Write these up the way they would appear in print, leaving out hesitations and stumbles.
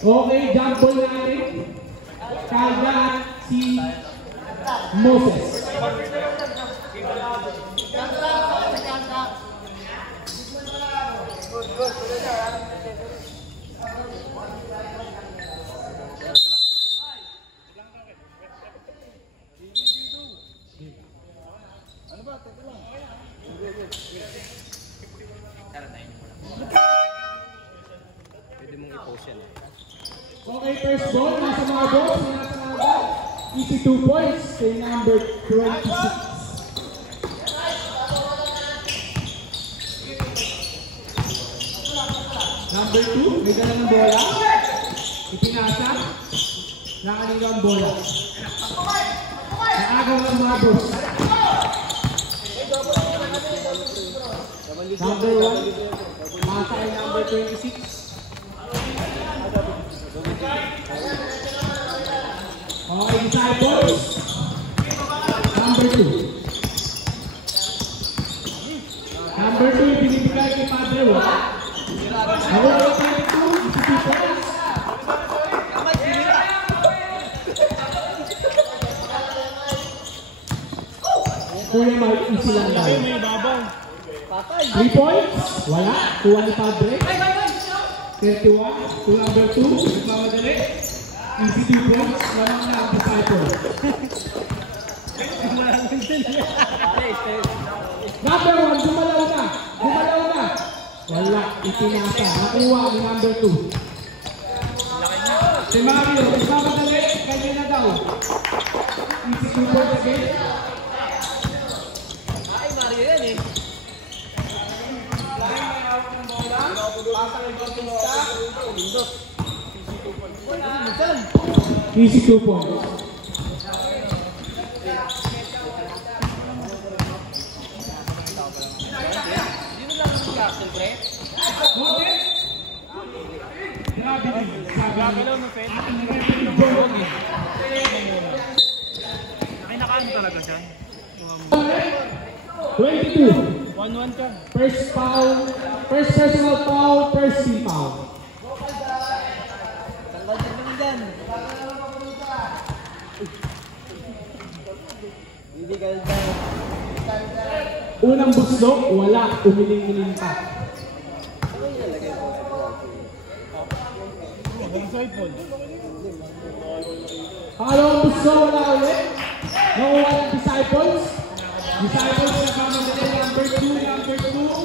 Okay, jump ball natin. Kalda at si Moses. Okay, first ball, nasa mga balls, nasa mga balls. Easy 2 points, kay number 26. Number 2, may dala ng bola. Ipinasa. Nakanino ang bola. Naagaw ng mga balls. Number 1, mata ay number 26. Okay, disciples. Number 2. Number 2, binibigay kay Padre. Ako ay 22, disciples. Kuya Mark, easy lang tayo. 3 points, wala. Kuha ni Padre. 31, to number 2, nagmamadali. Easy 2 points, walang na ang disciple. Number 1, gumalaw na. Gumalaw na. Wala, ipinasa. Nakuha ni number 2. Si Mario, nagmamadali. Kanya na daw. Easy 2 points again. Ay, Mario yan eh. Easy 2 points. Grabe lang, no, Fed? Nakinakaano talaga siya? 22. 1-1 ka. First foul, first personal foul, first team foul. Unang buslo, wala, umiling-iling pa. Pangalawang buslo, wala ulit. Nakuha ng disciples. Disciples na pamamadali, number 2, number 2.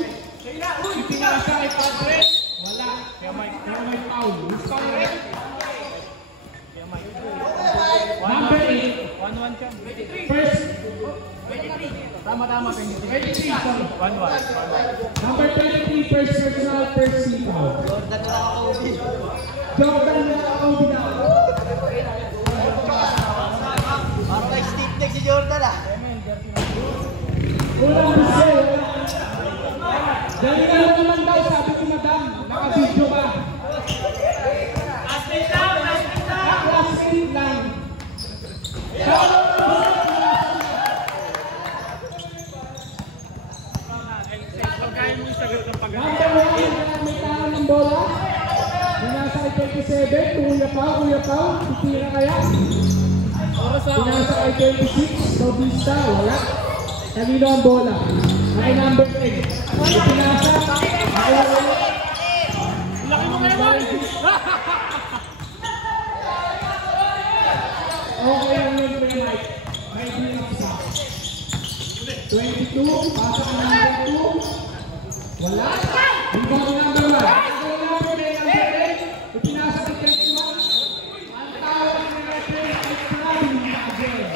Ipinasa kay Padre. Wala. Kaya may foul. Foul rin. Number 8. 1-1 ka. First. Tama-tama, 23, sorry. 1-1. Number 23, first personal, first team foul. Jordan na ako binaw. Parang may stick neck si Jordan ah. Unang buslo. Dali na naman daw, sabi ko madam. Naka-video ka. Last minute lang. Last minute lang. Number 1, may tao ng bola. Pinasa kay 27, Kuya Pao, titira kaya. Pinasa kay 26, Bautista, wala. Kanino ang bola? Ay number 10. Pinasa, nakuha ulit. Laki mo kayo, Mark! Okay lang yun, Mike. May bilang isa. 22, pasa ka number 2. Wala. Hindi ko number 1. Number 10. Ipinasa si Kelsuman. Ang tawag na natin ay Travis again.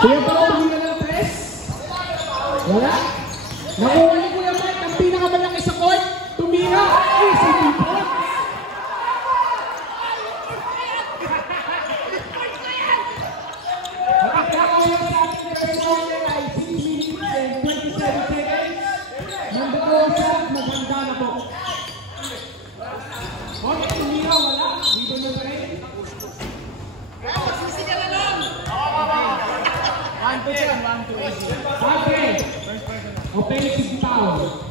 Kuya Pao, hindi na ng press. Wala. Nakuha ni Kuya Mike ang pinakamalaki sa court. Tumira. Easy 2 points. Nakakaya sa ating Okay. Offensive foul.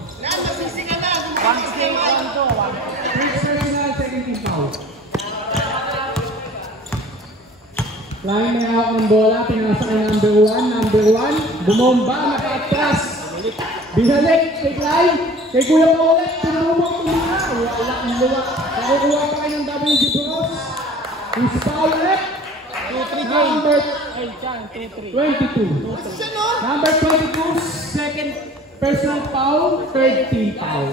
First personal, second team foul. Flying may hawak ng bola, pinasa kay number 1, bumomba, naka-atras. Binalik, kay Clyde, kay Kuya Paulet, pinumok, tumira. Wala ang luwa. Nakukuha pa kayo ng WG Bros. Is foul ulit. Number 22. Number 22, second personal foul, third team foul.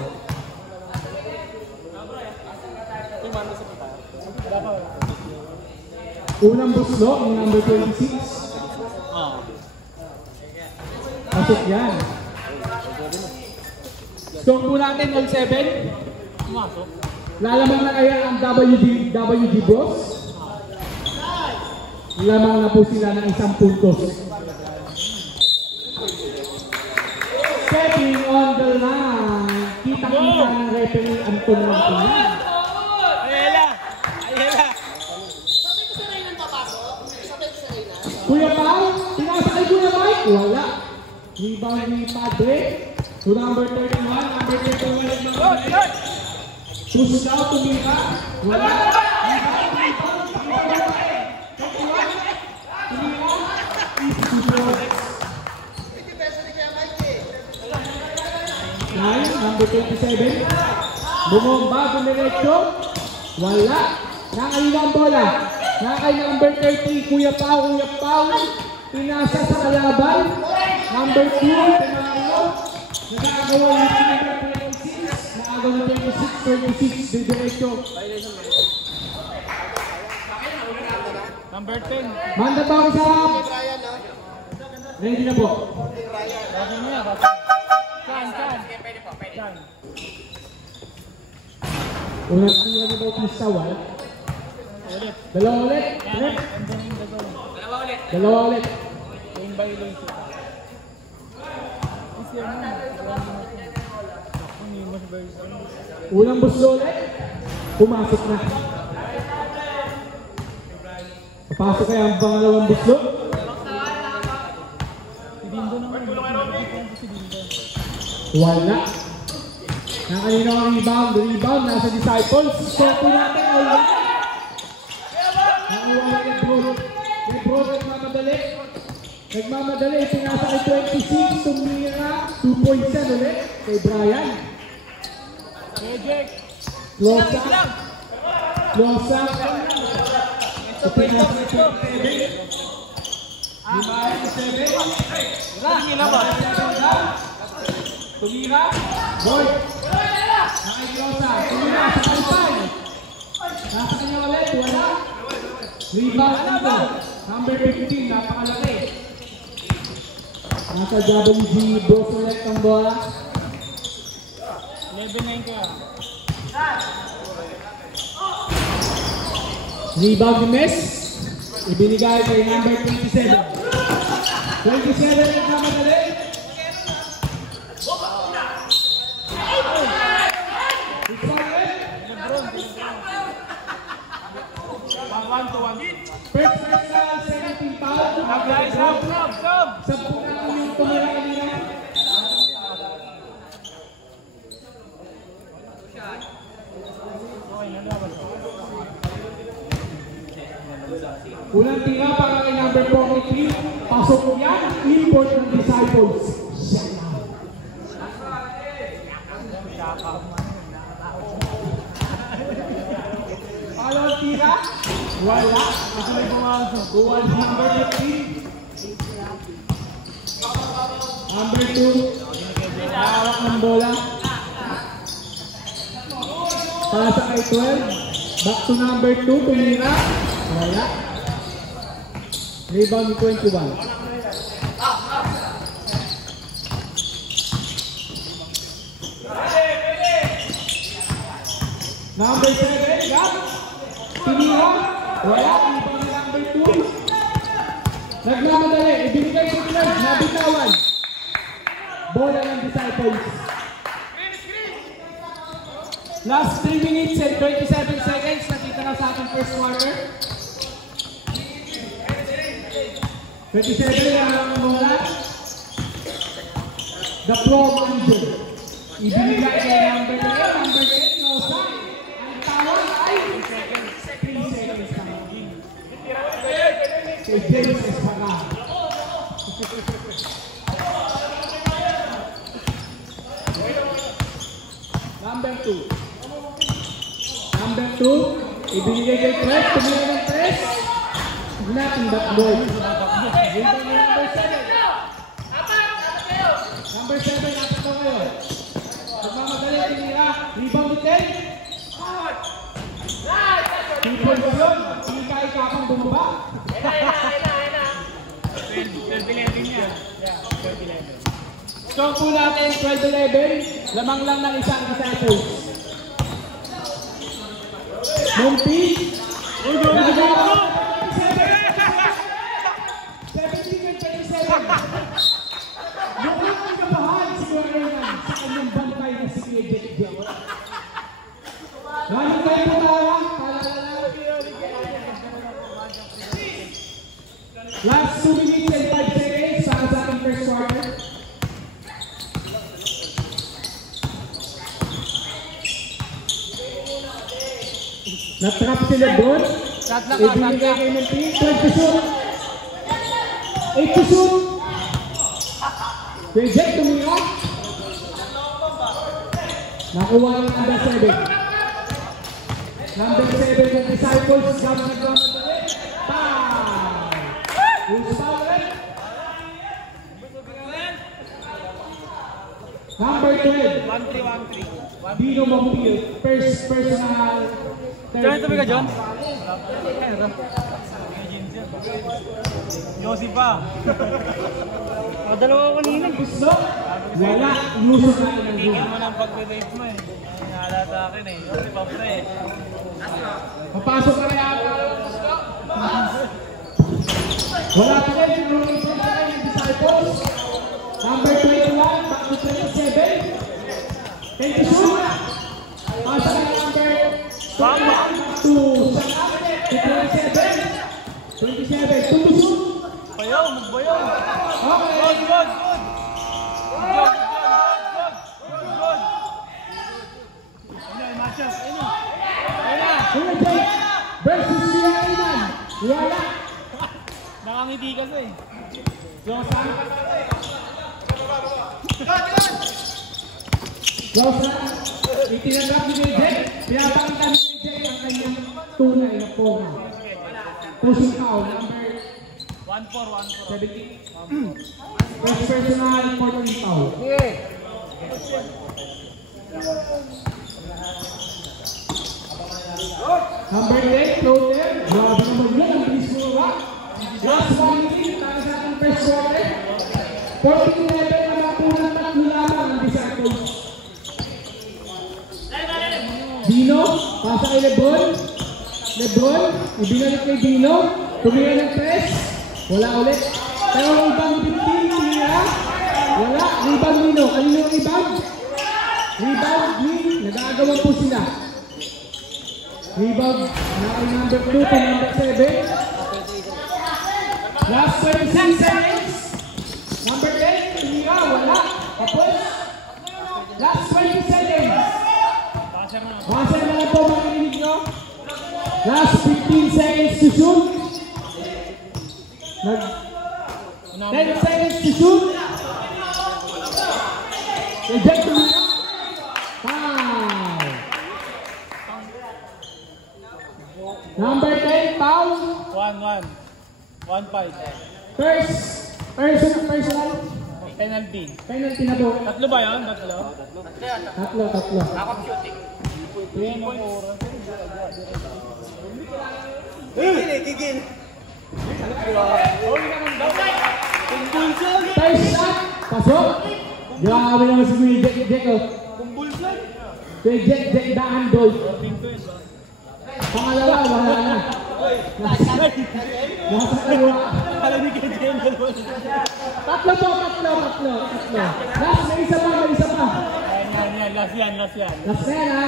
Unang buslo, yung number 26. Pasok yan. Score po natin 0-7. Lalamang na kaya ang WG Bros. Lamang na po sila ng 1 puntos. Stepping on the line. Kita-kita ng referee Anton Lantinan. Kuya Pao, pinasa kay Kuya Mike. Wala. Rebound ni Padre. To number 31. Number 31. Push out, tumira. Wala. Number 27. Bumomba, bumiretso. Wala. Nakaliwa ang bola. Nakay number 30, Kuya Pao. Pinasa sa kalaban. Number 2, Pinalo. Nagagawa ng number 26. Naagaw ng 26, didiretso. Number 10. Manda pa ako sa... Ready na po. Unang tira na ba yung sawal? Dalawa ulit. Dalawa ulit. Unang buslo ulit. Pumasok na. Papasok kaya ang pangalawang buslo. Wala. Nakanina ang rebound, nasa Disciples. Score po natin, wala. Nakuha kay Bro, nagmamadali, pinasa kay 26, tumira, 2 points yan ulit, kay Brian. Close up. Pinasa kay 27. Tumira, boy. Nakiklosa, tumira sa kalpay. Nasa kanya ulit, wala. Rebound dito. Number 15, napakalaki. Nasa WG Bros ulit ang bola. 11-9 ka. Rebound miss. Ibinigay kay number 27. 27 ang kamadali. First personal, second team foul. Sampu na yung tumira kanina. Unang tira para kay number 43. Pasok yan. Import ng Disciples. Palawang tira. Wala. Kasi may pumasok. Buwan number 15. Number 2. Hawak ng bola. Pasa kay 12. Back to number 2. Tumira. Wala. Rebound 21. Number 7. Gap. Tumira. Wala. Rebound number 2. Nagmamadali. Ibinigay sa Clyde. Nabitawan. Bola ng Disciples. Last 3 minutes and 27 seconds. Nakita na sa ating first quarter. 27 ang bola. The floor manager. Ibinigay kay number 10. Number 10, no sign. Ang tawag ay 3 seconds lang. Kay James Espada. Number 2. Number 2, ibinigay kay Fred. Tumira ng press. Nothing but goal. Number 7. Number 7, apat ko kayo. Pagmamadali, tinira. Rebound ni Ted. People ko yun. Hindi ka ikapang bumaba. 12-11 niya. Yeah, 12-11. Score po natin, 12-11. Lamang lang ng isang disciples. Monty. Nagagawa. 17-27. Mukhang ang kabahan si Warren sa kanyang bantay na si Jet. Ganun kayo matawa. Last 2 minutes and 5 seconds sa ating first quarter. Natrap sila doon. Ibinigay kay Monty. 12 to shoot. 8 to shoot. Reject tumira. Nakuha ng number 7. Number 7 ng disciples. Gamit na gamit ulit. Who's fouled? Number 12. 1-3. Dino Mompil. First personal. Diyan tabi ka, John? Yossi pa. Dalawa ko kanina. Gusto? Wala. Ilusok na ng Tingin gula. mo ng pag-rate mo eh. Nahala sa akin eh. Yossi pa pre. Papasok na kaya ako. Wala pa rin yung rolling point sa kanya ng disciples. Number 21, back to 27. 22. Pasa na number 21 to 27. 27, 2 to shoot. Bayaw, magbayaw. Okay. Good, good, good. Good. Ayun, matchup. Ayun na. Reject versus Siyanan. Wala. Nakangiti kasi eh. Josan. Josan. Itinanggap ni Reject. Pinapakita ni Reject ang kanyang tunay na forma. Pushing foul, number 1-4. 17. First personal, 14 foul. Number 8, floater. Grabe naman yun, ang bilis mo ba? Last 1 minute, para sa ating first quarter. 14-11 na mapunang tatlo lamang ang disciples. Dino, pasa kay Lebron. Lebron, ibinalik kay Dino. Tumira ng press. Wala ulit. Pero rebound 15, tumira. Wala. Rebound Dino. Kanino yung rebound? Rebound Green. Nag-aagawan po sila. Rebound. Nakay number 2 to number 7. Last 26 seconds. Number 10, tumira. Wala. Tapos. Last 20 seconds. Basa na lang po mga kinilig nyo. Last 15 seconds to shoot. 10 seconds to shoot. Reject to me. Foul. Number 10, foul. 1-1. 1-5. First, personal. Penalty. Penalty na po. Tatlo ba yun? Tatlo? Tatlo. Gigil. First shot. Pasok. Grabe naman si Kuya Jack. Kuya Jack daan doon. Pangalawa, wala na. Nasa kaliwa. Tatlo po. Last, may isa pa. Yan. Last yan. Last na yan, ha?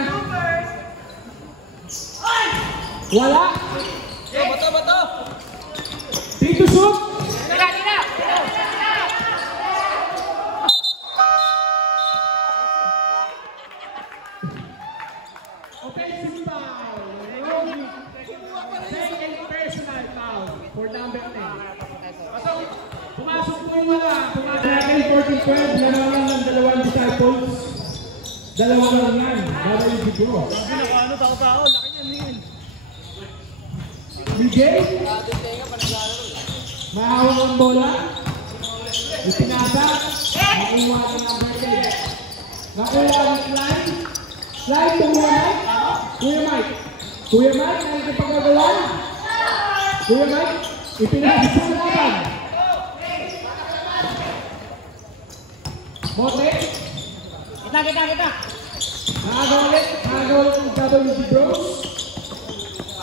Wala. Bato. 3 to shoot. Tumatay 14-12, laro lang ng dalawang disciples. Dalawa lang yan. Babalik dito. Sabi na ano, tao-tao. Laki niyan, Miguel. Miguel. Mahawak ang bola. Ipinasa. Nakuha ng number 10. Nakuha ng slide. Slide to Kuya Mike. Kuya Mike. Kuya Mike, nakikipagagawan. Kuya Mike, ipinasa sa laban. Mote. Kita. Nakagawalit ng WG Bros.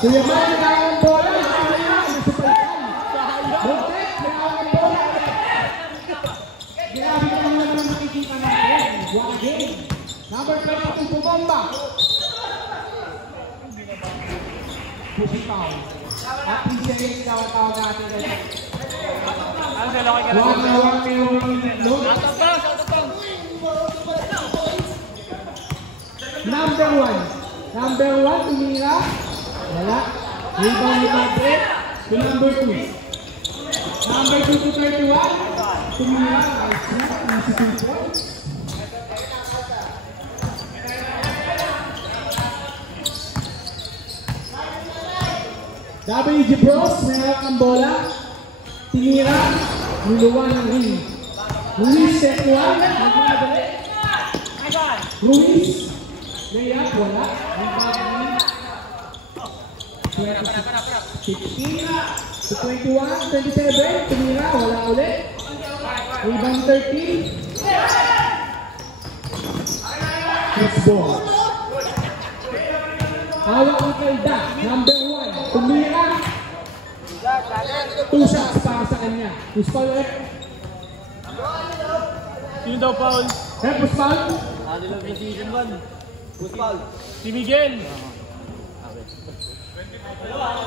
Kuya Mike, nakawang ang bola. Nasupalitan. Mote, nakawang ang bola. Grabe ka naman naman makikita natin. Wagin. Number 22, Pumomba. Pusitaw. At PCA, tawag natin. Ano sila kay Karagol? Wag na yung load. Number 1. Number 1, tumira. Wala. Rebound ni Patrick. To number 2. Number 2 to 31. Tumira. Easy points. WG Bros, mayroon ang bola. Tinira. Luluwa ng ring. Luis, set 1. Luis. Layup, wala. 15 to 21, 27. Tinira, wala ulit. Rebound 13. Next ball. Hawak ang Kalda. Number 1. Tumira. 2 shots para sa kanya. Push foul ulit. Sino daw foul? Push foul. Adilog na season 1. Football. Si Miguel.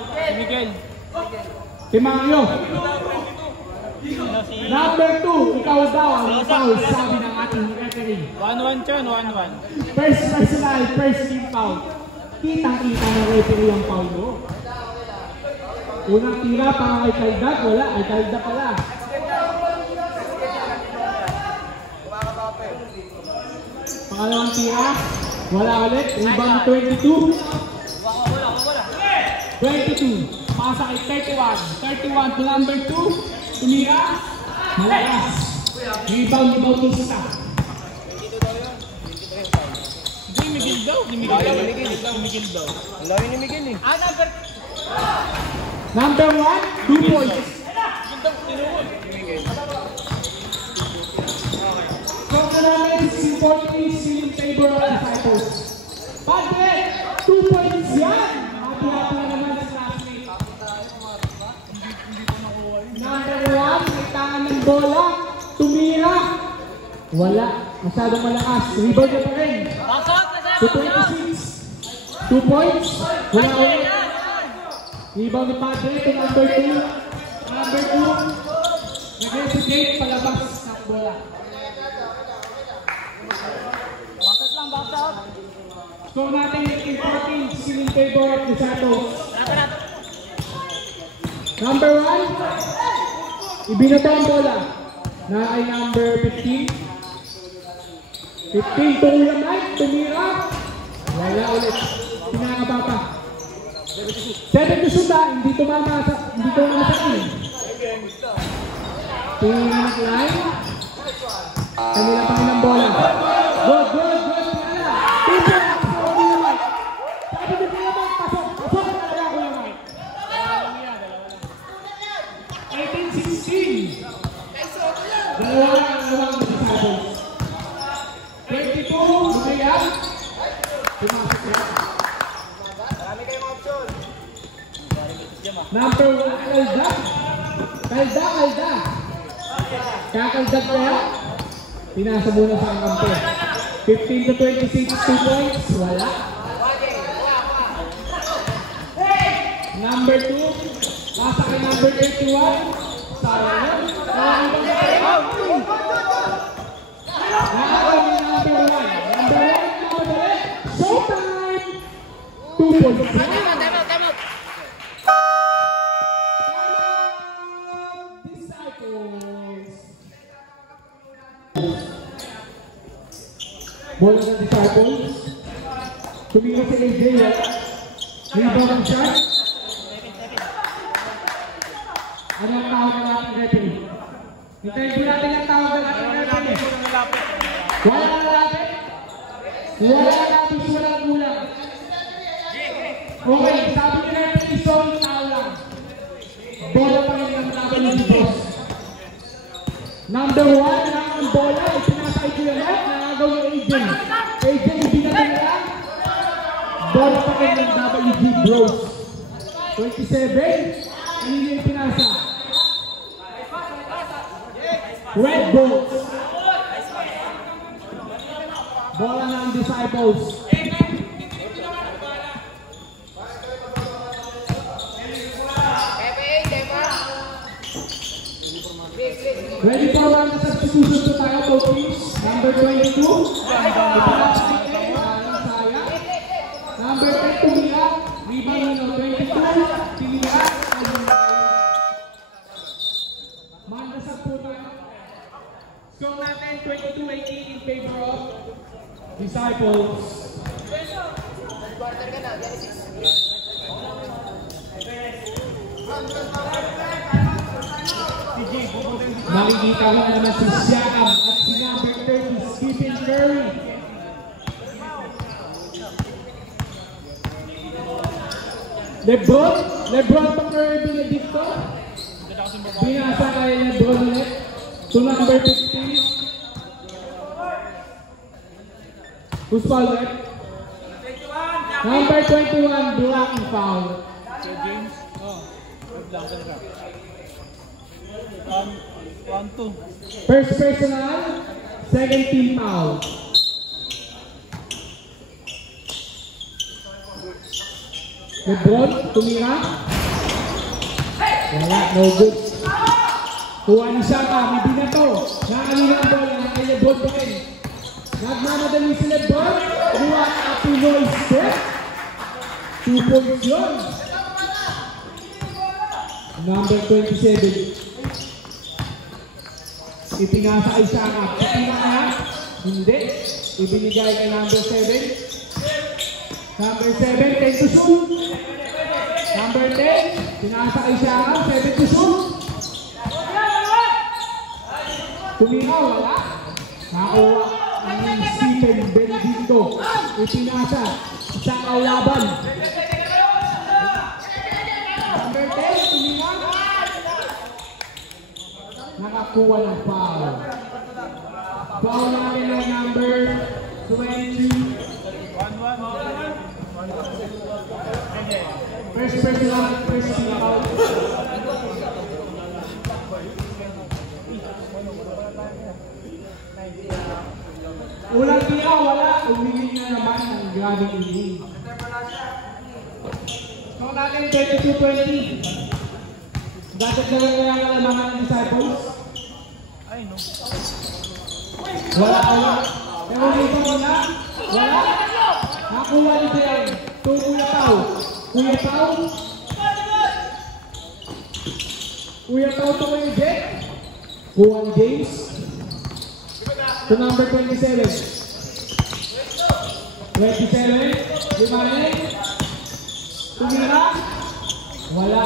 Si Miguel. Si Mario. Sino si... Number 2. Ikaw daw ang foul. Sabi ng ating referee. 1-1 siya, 1-1. First personal, first team foul. Kitang-kita ng referee ang foul mo. Unang tira para kay Kalda. Wala. Ay Kalda pala. Pangalawang tira. Wala ulit. Rebound 22. 22. Pasa kay 31. 31 to number 2. Tumira. Malakas. Rebound ni Bautista. Hindi, Miguel daw. Ni Miguel daw. Ang lawi ni Miguel eh. Number 1. 2 points. So, namin si 40 still in favor of the Disciples. Padre, 2 points yan! Hati-hati na naman sa classmate. Number 1, may tangan ng bola. Tumira. Wala. Masyadong malakas. Rebound na pa rin. 226. 2 points. Wala ulit. Rebound ni Padre to number 2. Number 2. Nag-hesitate palabas ng bola. Score natin yung 14, still in favor of the Santos. Number 1, ibinato ang bola. Na ay number 15. 15 to Kuya Mike, tumira. Wala ulit. Pinangaba pa. 7 to shoot, hindi tumama sa akin. Tingin na line. Kanila pa ng bola. Good. Pinala. Sabi ni Kuya Mike, pasok na talaga Kuya Mike. 18-16. Dalawa lang ang awang ng Sabos. 22, lumaya. Pumasok na. Marami kayong option. Number 1, Kalda. Kalda. Kakaldag kaya? Pinasa muna sa ang kampo. 15 to 26, 2 points. Wala. Number 2, nasa kay number 81. Sayang. Nakakami number 1. Number 1, showtime! 2 points. Disciples. Bola ng Disciples. Tumira si AJ. Rebound ang shot. Ano ang tawag na natin referee? Hintayin po natin ang tawag na natin referee. Wala na natin? Wala na natin wala kulang. Okay, sabi ni referee, sorry, tao lang. Bola pa rin ang natin ng boss. Number 1 na ang bola, itinasay ko yung net, nakagaw yung AJ. AJ, ibinagay lang. Bola pa rin ng WG Bros. 27, kanina yung pinasa. Red Bulls. Bola ng Disciples. Ready for one substitution to tayo, coaches. Number 22. Number 10, Tumira. Rebound ng 22. Tumira. Mandasag po tayo. Score natin 22-18 in favor of Disciples. Makikita ko na naman si Siakam at si number 30, Stephen Curry. Lebron pa Curry Benedicto. Binasa kay Lebron ulit. To number 15. Who's foul ulit? Number 21, blocking foul. James? Oh. Good lang talaga. 1-2. First personal, second team foul. Lebron, tumira. Wala, no good. Kuha ni Siakam, hindi na to. Nakalina ang bola, kay Lebron pa rin. Nagmamadali si Lebron. Kuha ang Pinoy step. 2 points yun. Number 27. Ipinasa kay Siakam. Ipinasa niya? Hindi. Ibinigay kay number 7. Number 7, 10 to shoot. Number 10, pinasa kay Siakam, 7 to shoot. Tuminaw, wala. Nakuha ang Stephen Benedicto. Ipinasa. Isang kaulaban. Number 10, tuminaw. Nakakuha ng foul. Foul natin ang number 20. 1-1. First personal, first team out. Ulang tira, wala. Umingin na naman ang grabing inning. So natin 32-20. Dapat na lang kaya kalamangan ng Disciples. Ay, no. Wala. Pero dito wala. Wala. Nakuha ni Jay. Kuya Pao. Kuya Pao to Kuya Jay. Kuha ni James. To number 27. 27. Limanin. Tumira. Wala.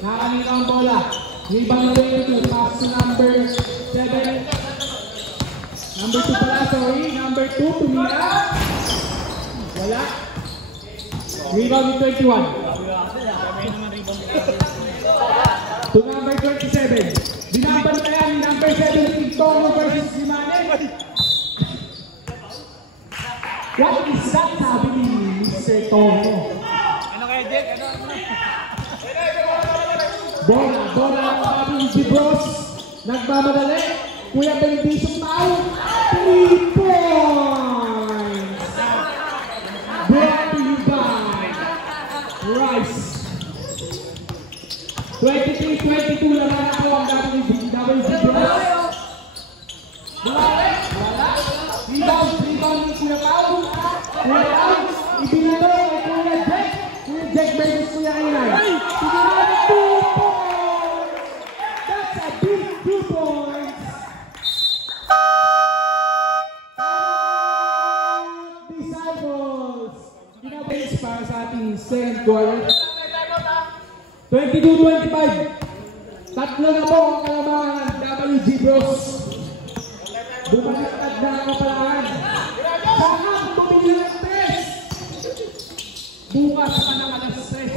Nakanina ang bola. Rebound na 22. Pass to number 7. Number 2 pala, sorry. Number 2, tumira. Wala. Rebound ni 21. To number 27. Binaban kaya ni number 17, Tomo versus Limane. What is that, sabi ni Mr. Tomo? Ano kaya, Dick? Ano? Bola ang WG Bros. Nagmamadali. Kuya Benedicto Pao. 3 points. Brought to you by Rice. 23-22 naman ako ang WG Bros. Wala. Rebound ni Kuya Pao. Kuya Pao. Ibinalo kay Kuya Jack. Kuya Jack versus Kuya Inay. Ibinalo 2 points. That's a big 2 points. second quarter. 22-25. Tatlo na po ang kalamangan ng WG Bros. Bumaliktad na ang kapalaan. Sana tumili ng tres. Bukas pa naman ang stress.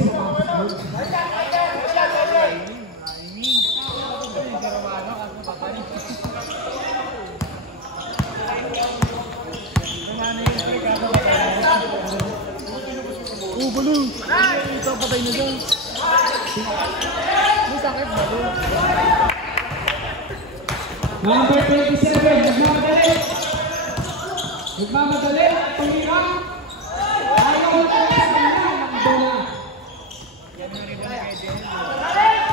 Bulong! Ito, patay na dyan. May sakit ba ito? Number 27, nagmamadali. Nagmamadali, tumira. Ayaw na sa kanila ng bola.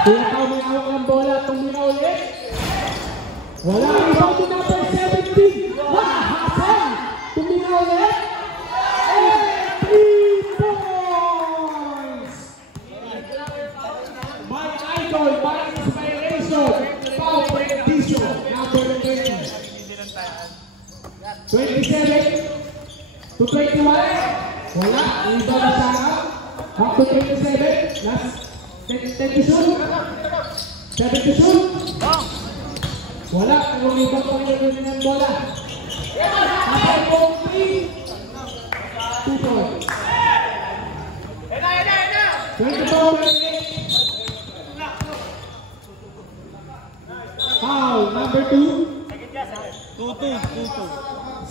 Kaya tao may awak ng bola, tumira ulit. Wala ang ibang to number 17. Hasan, tumira ulit. And 3 points! My idol, my inspiration, Pao Prediction, number 20. 27 to 21. Wala, ang iba na sana. Back to 27. Last 10 to shoot. 7 to shoot. Wala, ang iba pa rin ng bola. Number 3. 2 points. 24-28. Foul, number 2. 2-2.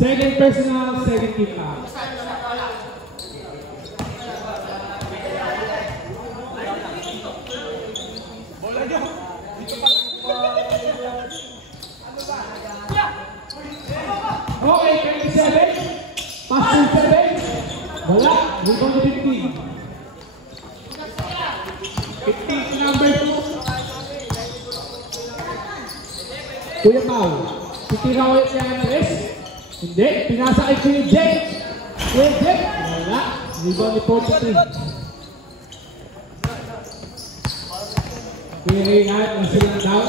Second personal, second team foul. Okay, 27. Pass to 7. Wala, rebound to 15. 15 to number 2. Kuya Pao, titira ulit niya ng rest. Hindi, pinasa kay Kuya Jake. Kuya Jake, wala, rebound ni 43. Kuya Reynard, nasilang down.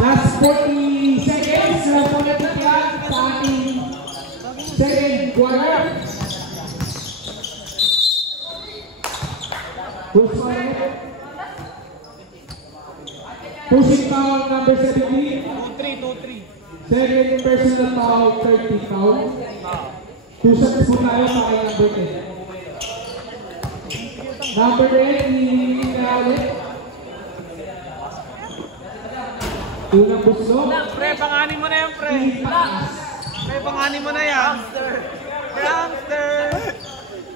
Last 40 seconds, na po natitiyan sa ating second quarter. Pushing foul number 17. 2-3. Second personal foul, 30 foul. 2 shots po tayo sa kay number 10. Number 10, ulit. Unang buslo. Pre, pang-anim mo na yan, pre. Pre, pang-anim mo na yan. Hamster!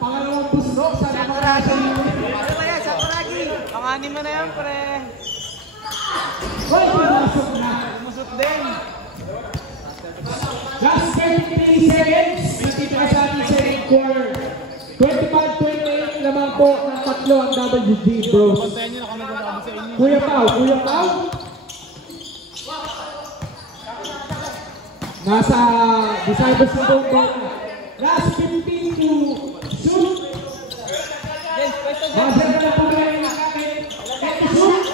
Pangalawang buslo sa nakarasa nyo. Pang-anim mo na yan, pre. Hoy, pumasok na. Musot din. Last 33 seconds. Natitira sa ating second quarter. 25-28 lamang po ng tatlo ang WG Bros. Pantayan nyo na kami nagkakabi sa inyo. Kuya Pao, Kuya Pao. Nasa disciples na po po. Last 15 to shoot. Nasa na po kayo na kami. To shoot.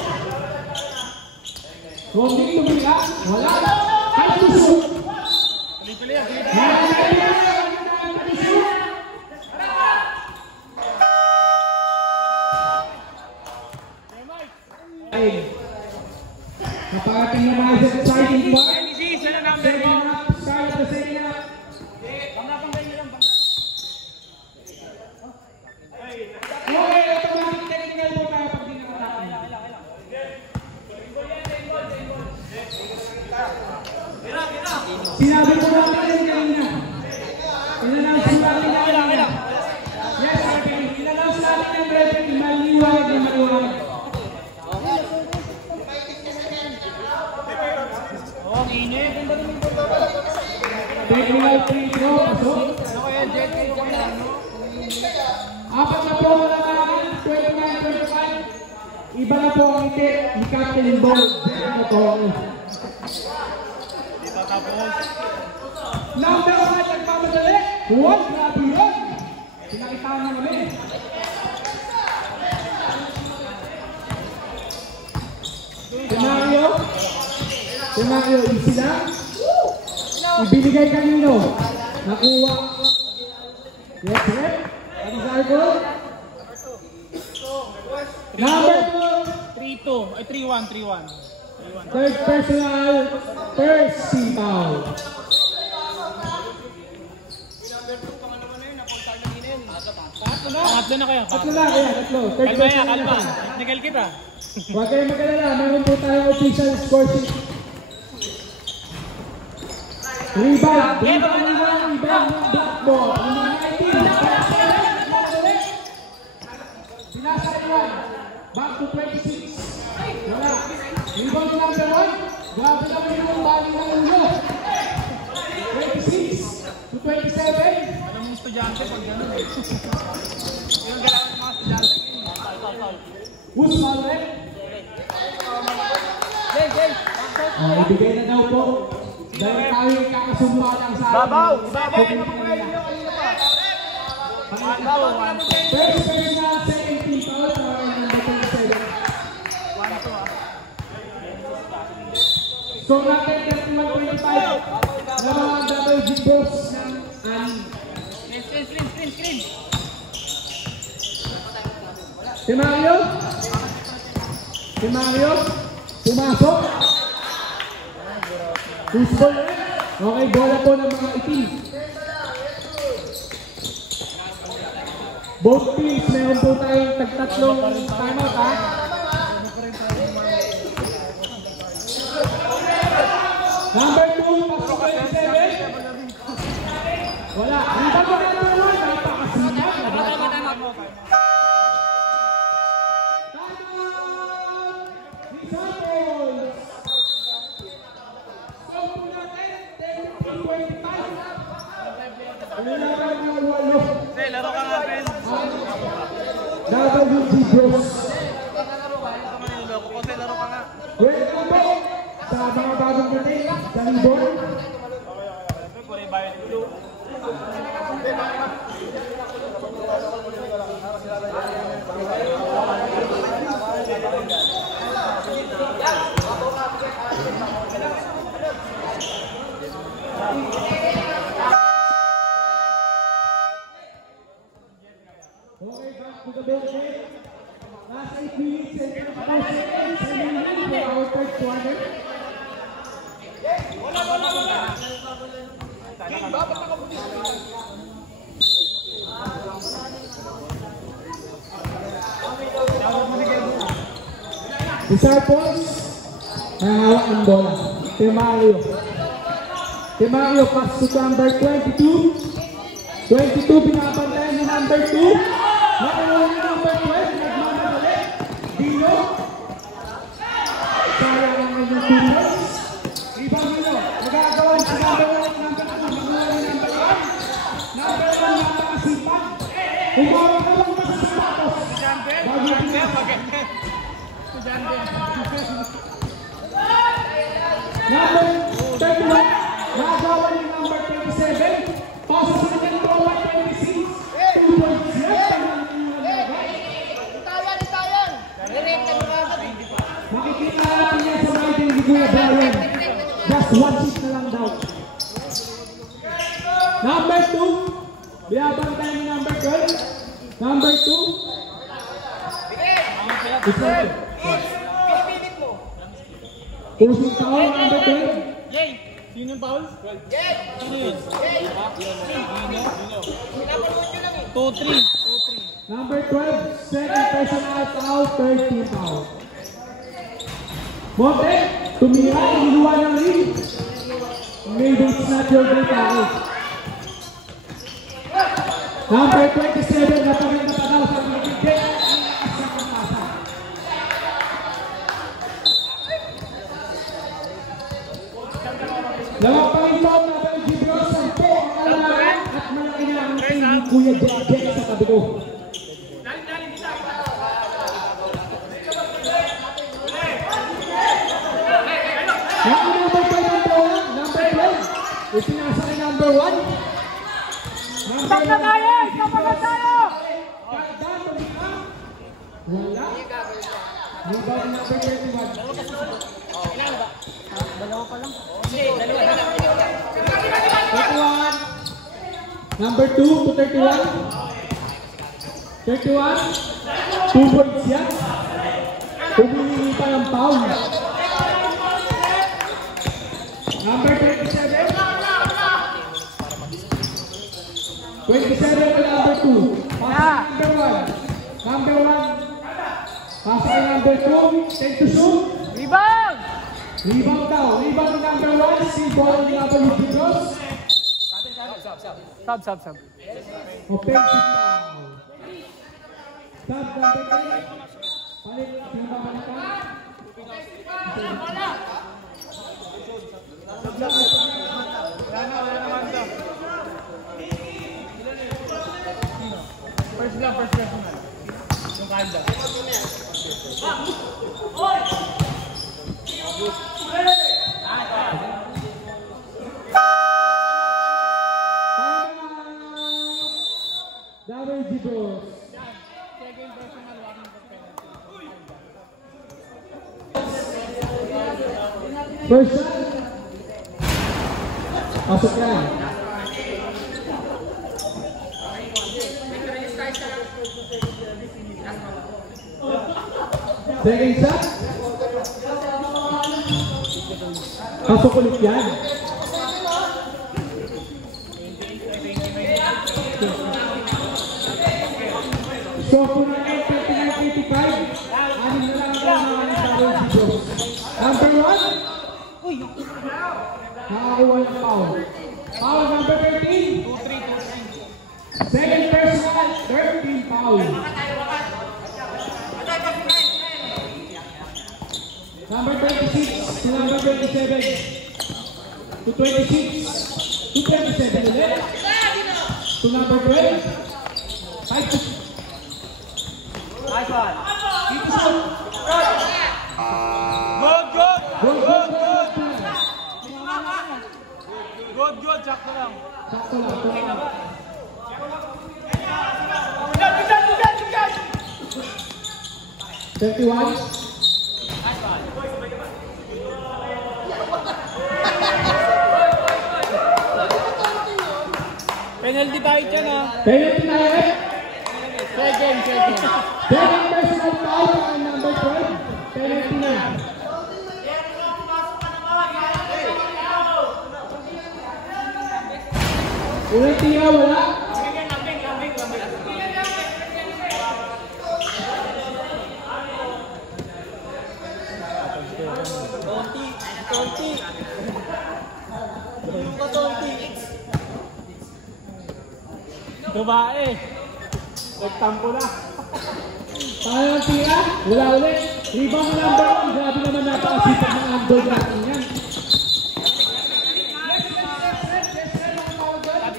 Konting tumila. Wala. Kaya to shoot. Pili-pili yan. Naparating na mga exciting part. Sino number mo? Second half, start the second half. Okay, automatic technical mo tayo pag di nakatapin. Sinabi ko natin kasi kanina. Inannounce natin kanina. Yes, okay. Inannounce natin yung referee, maliwanag na maliwanag. Oh, init. Technical free throw, pasok. Ano kaya, Jet? Apat na po na naman, 29-25. Iba na po ang itik ni Captain Ball. Ano po? Dito tapos. Number 1 nagpamadali. Huwag, grabe yun. Pinakitaan na namin. Scenario, easy lang. Ibinigay kanino. Nakuha. Yes, rep. Ano sa Number 3-2. Ay, 3-1, 3-1. 2, third personal, first team foul. Tatlo na kayo. Tatlo na kaya, tatlo. Third Kalma yan, personal kalma. na. Technical kita. Huwag kayong mag-alala, meron po tayong official score sheet. Rebound, ng Blackball. Number 19. Binasa iwan. Back to 26. Wala. Rebound number 1. Grabe naman yung baling ng ulo. 26 to 27. Alam mo estudyante pag gano'n eh. Yung galaw ng mga estudyante. Who's foul red? Ibigay na daw po. Dahil tayo kakasumpa lang sa akin. Babaw! Babaw! First personal, second team foul para number 27. Score natin 31-25 na mga double G box ng Ani. Screen. Si Mario? Si Mario? Pumasok? Football rin? Okay, bola po ng mga itim. Both teams, meron po tayong tagtatlong timeout ha. Number 2, pasok 27. Wala. Rebound mo number 1. Napakasipat. Timeout! Reserve! Score po natin, 10-25. Wala ka ng walo. Say, laro ka nga, friend. WG Bros. Loko ko, say, laro ka nga. Welcome po sa mga bagong dating sa Libon. Kulay bayan ulo. Okay, back to the ball game. Last 8 minutes and 25 seconds remaining for our third quarter. Isar points, nahawak ng bola. Timario. Timario pass to number 22. 22 pinapantayan ni number 2. Nakalawa ni number 12. Nagmamadali. Dino. Sayang ang inyong 2 points. Rebound nyo. Magagawa si number 1 at number 2. Magawa ni number 1. Number 1 napakasipag. Umawa ka lang pa sa sapatos. Bago Estudyante. number 31. Nagawa ni number 27. Pasa sa kanyang number 26. 2 points yan. Makikita natin yan sa writing ni Kuya Brian. Just 1 hit na lang daw. Number 2. Binabantay ni number 12. Number 2. Pusing taon, number 12. Yay! Sino yung foul? Sino yun? 2-3. Number 12, second personal foul, third team foul. Monte, tumira, iniluwa ng ring. Maybe it's not your great foul. Number 27, napagin na panaw sa magigit. Dalawang panginoon na Bel Gibros ang po ang alalaan at malaki na ang team ni Kuya Jack sa tabi ko. Yung number 5 ang bola, number 12. Isinasa kay number 1. Stop na tayo! Stop na tayo! Wala. Rebound number 31. Dalawa pa lang. 31. Number 2 to 31. 31. 2 points yan. Humihingi pa ng foul. Number 27. 27 to number 2. Pass number 1. Number 1. Pass kay number 2. Take to shoot. Rebound! Rebound daw. Rebound number 1. Si ball ni number 2. Sub. Offensive foul. Sub number 3. Palit. Pinabalikan. Wala naman to. First lang. Yung kanda. Double D-Bros. First shot. Pasok yan. Second shot. Pasok ulit yan. So, kung na 39-85, anim na lang ang mga double D-Bros. Number 1. Nakakuha ng foul. Foul number 13. 2-3. Second personal, 13 foul. Number 26 to number 27. To 26. To 27 ulit. To number 12. 5-2. Nice one. Good. Sakto lang. Sakto lang. 31. Penalty tayo dyan ha. Penalty na yan. Second. Second personal foul ang number 12. Penalty na. Unang tinga, wala. Babae. Nagtampo na. Paano ang tira? Wala ulit. Rebound number 1. Grabe naman napakasipag ng handle natin yan.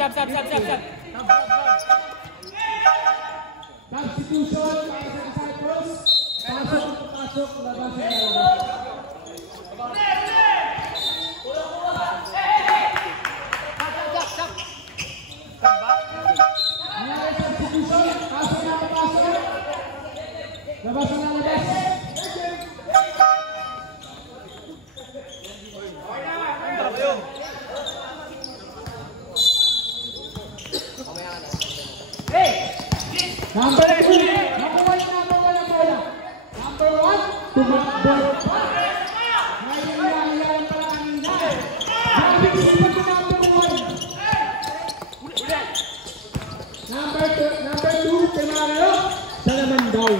Sab. Substitution para sa Cyprus. Pasok, labas sa labas. Nangyari substitution. Pasok. Labas na labas. Number 2. Number 1 ang bola. Number 1. Tumakbo. Ngayon lang pala kanina. Grabe isipan ko number 1. Number 2. Temario. Siya naman daw.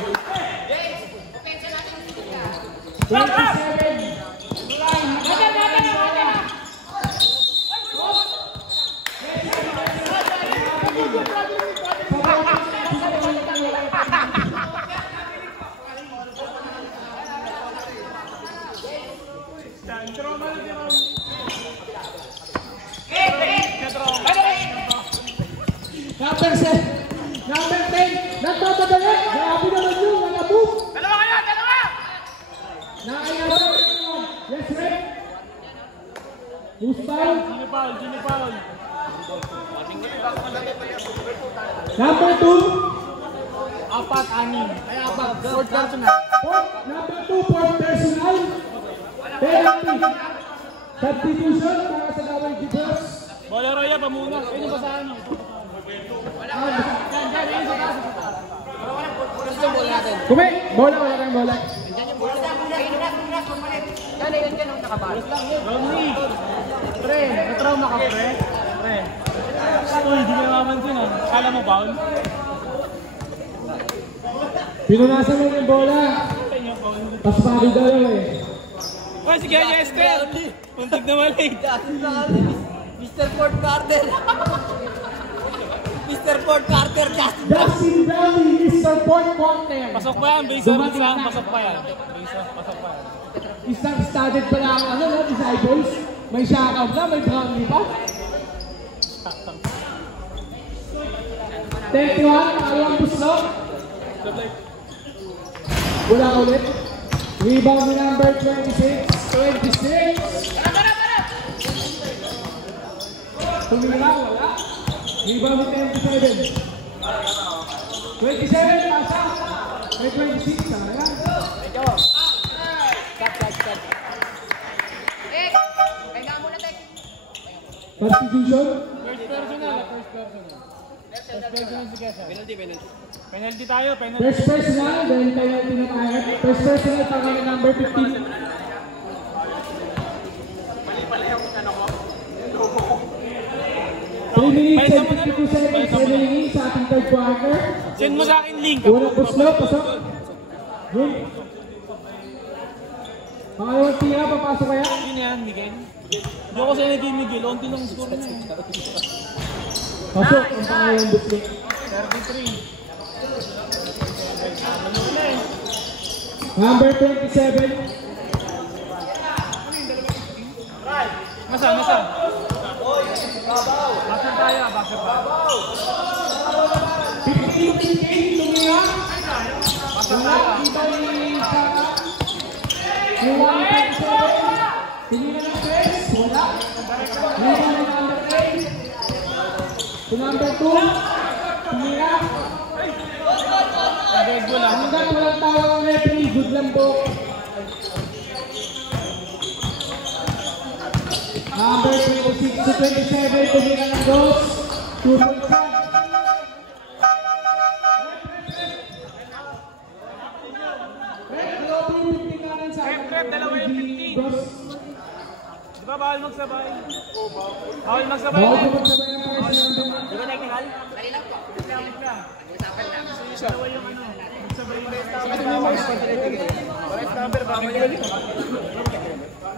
27. Number 10. Nagpapadali. Grabe naman yun. Nag-move. Dalawa! Nakayabang. Yes, Rick. Who's foul? Sino foul? Number 2. 4-6. Ay, 4. Fourth personal. Number 2, fourth personal. Penalty. Substitution para sa Double D-Bros. Bola Roya, pamuna. Ayun yung basahan mo. Kumi, bola, wala kang bola. Romney! Pre, natrauma ka pre? Pre. Uy, di mo namamansin ah. Kala mo foul? Pinunasan mo yung bola. Paspabi daw eh. Uy, sige, Esther! Puntik na mali. Mr. Ford Carter. Mr. Ford Carter. Justin Valley, Mr. Fort Carter. Pasok pa yan, base off lang. Pasok pa yan. Base off, pasok pa yan. Isang studded pala ang ano, no? Disciples. May shackup na, may brownie pa. 31, palawang puslo. Wala ulit. Rebound ni number 26. Tumira, wala. Rebound ni 27. 27, pasa. May 26, sayang. Substitution. First personal. Penalty tayo, penalty. First personal, dahil penalty na tayo. First personal para kami number 15. Three minutes and 52 seconds remaining sa ating third quarter. Send mo sa akin link. Unang puslo, pasok. Yun. Pangalawang tira, papasok kaya? Yun yan, Miguel. Hindi ako sa naging Miguel, onti lang score niya. Pasok ang pangalawang puslo. 33. Number 27. Masa? Bakit tayo? Bakit ba? 15-15, tumira. Wala, kita ni Saka. Yung 127. Tumira ng press, wala. Tumira ng number 8. To number 2. Tumira. Hanggang walang tawag ang referee, good lang po. Number 26 to 27, tumira ng goals. 2 points lang. Rep, dalawa yung 50. Di ba bawal magsabay? Bawal magsabay. Bawal magsabay ng press number 1. Di ba technical? Kanina po. Dalawa yung ano. Magsabay yung press number. Bawal yun.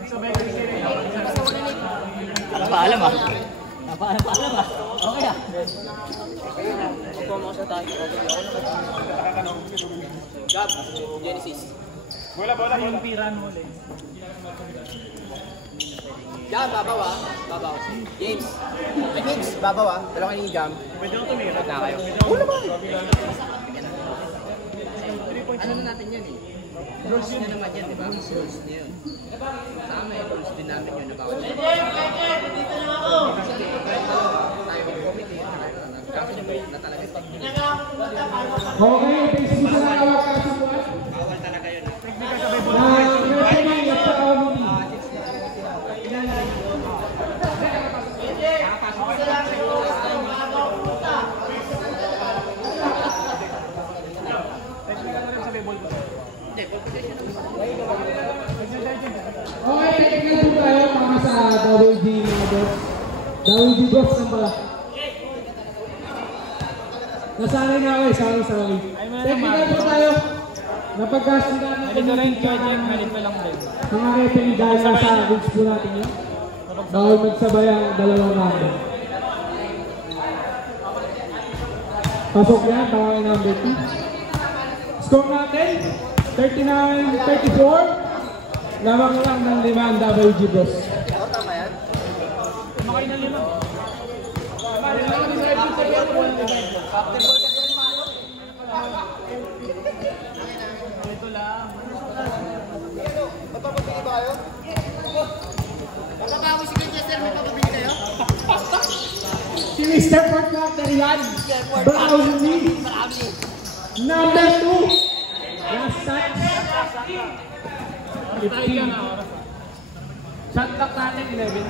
Magsabay yung Napaalam ah. Okay ah. Upo mo sa tayo. Gab, Genesis. Bola. Yung piran mo lang. Jam, babaw ah. Babaw. James. James, babaw ah. Dalawa kayo ni Jam. Pwede ko tumira. Na kayo. Wala ba? Ano na natin yan eh? Rules na naman yan, di ba? Rules na yun. Sama eh, rules din namin yun. Nabawal yun. Tayo mag-committee yun. Kaso nyo na talaga ito. Okay, Facebook sa nakawag kasi po. Bawal talaga yun. Referee at saka committee. Okay, technical po tayo para sa WG mga boss. WG boss ng pala. Nasanay na ako eh, sorry. Technical po tayo. Napag-gasting namin Halika rin, Kajen. Halika lang rin. mga referee dahil nasa rules po natin yun. Bawal magsabay ang dalawang number. Pasok yan, tawag yung number 2. Score natin, 39-34. Lamang lang ng 5 ang WG Bros. Tama yan? Kumakay na 5. Ito lang. Magpapabili ba kayo? Magpapawis si Manchester, may papabili kayo? Si Mr. Fort Carter yan. Brownie. Number 2. Last touch. 15. Shot clock natin 11.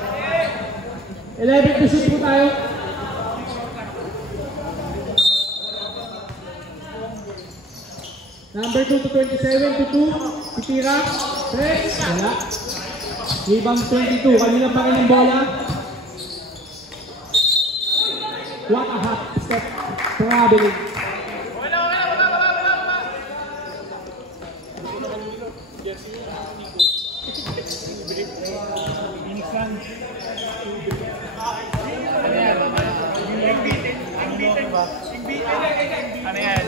11 to shoot po tayo. Number 2 to 27 to 2. Titira. Tres, wala. Rebound 22, kanina pa rin ang bola. What a hot step. Traveling. Ano yan?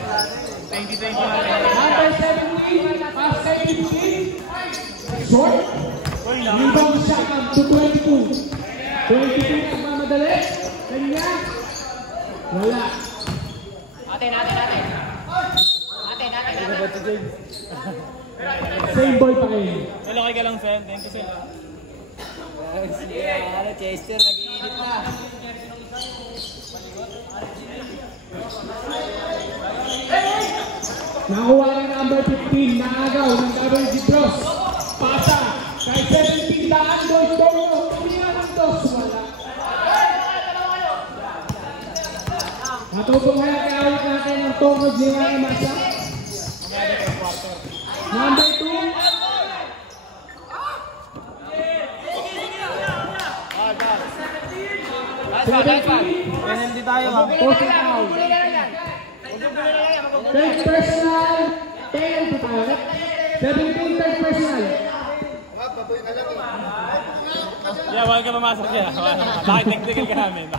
2020 Number 17, pass kay 15. Short. Rebound shot up to 22. 22 nagmamadali. Kanya. Wala. Ate. Same ball pa kayo. Malaki ka lang, Sen. Thank you, Sen. Chester, nag-iinit na. Nakuha ng number 15, naagaw ng WG Bros. Pasa kay 17, daan boys Dolo. Tumira ng dos, wala. Matutong kaya kaya natin ang tungkod niya ng masa. Number 2. Penalty tayo, ha? Posting out. Third personal. Penalty tayo. 17 third personal. Yeah, wala ka mamasok yan. Bakit technical ka namin?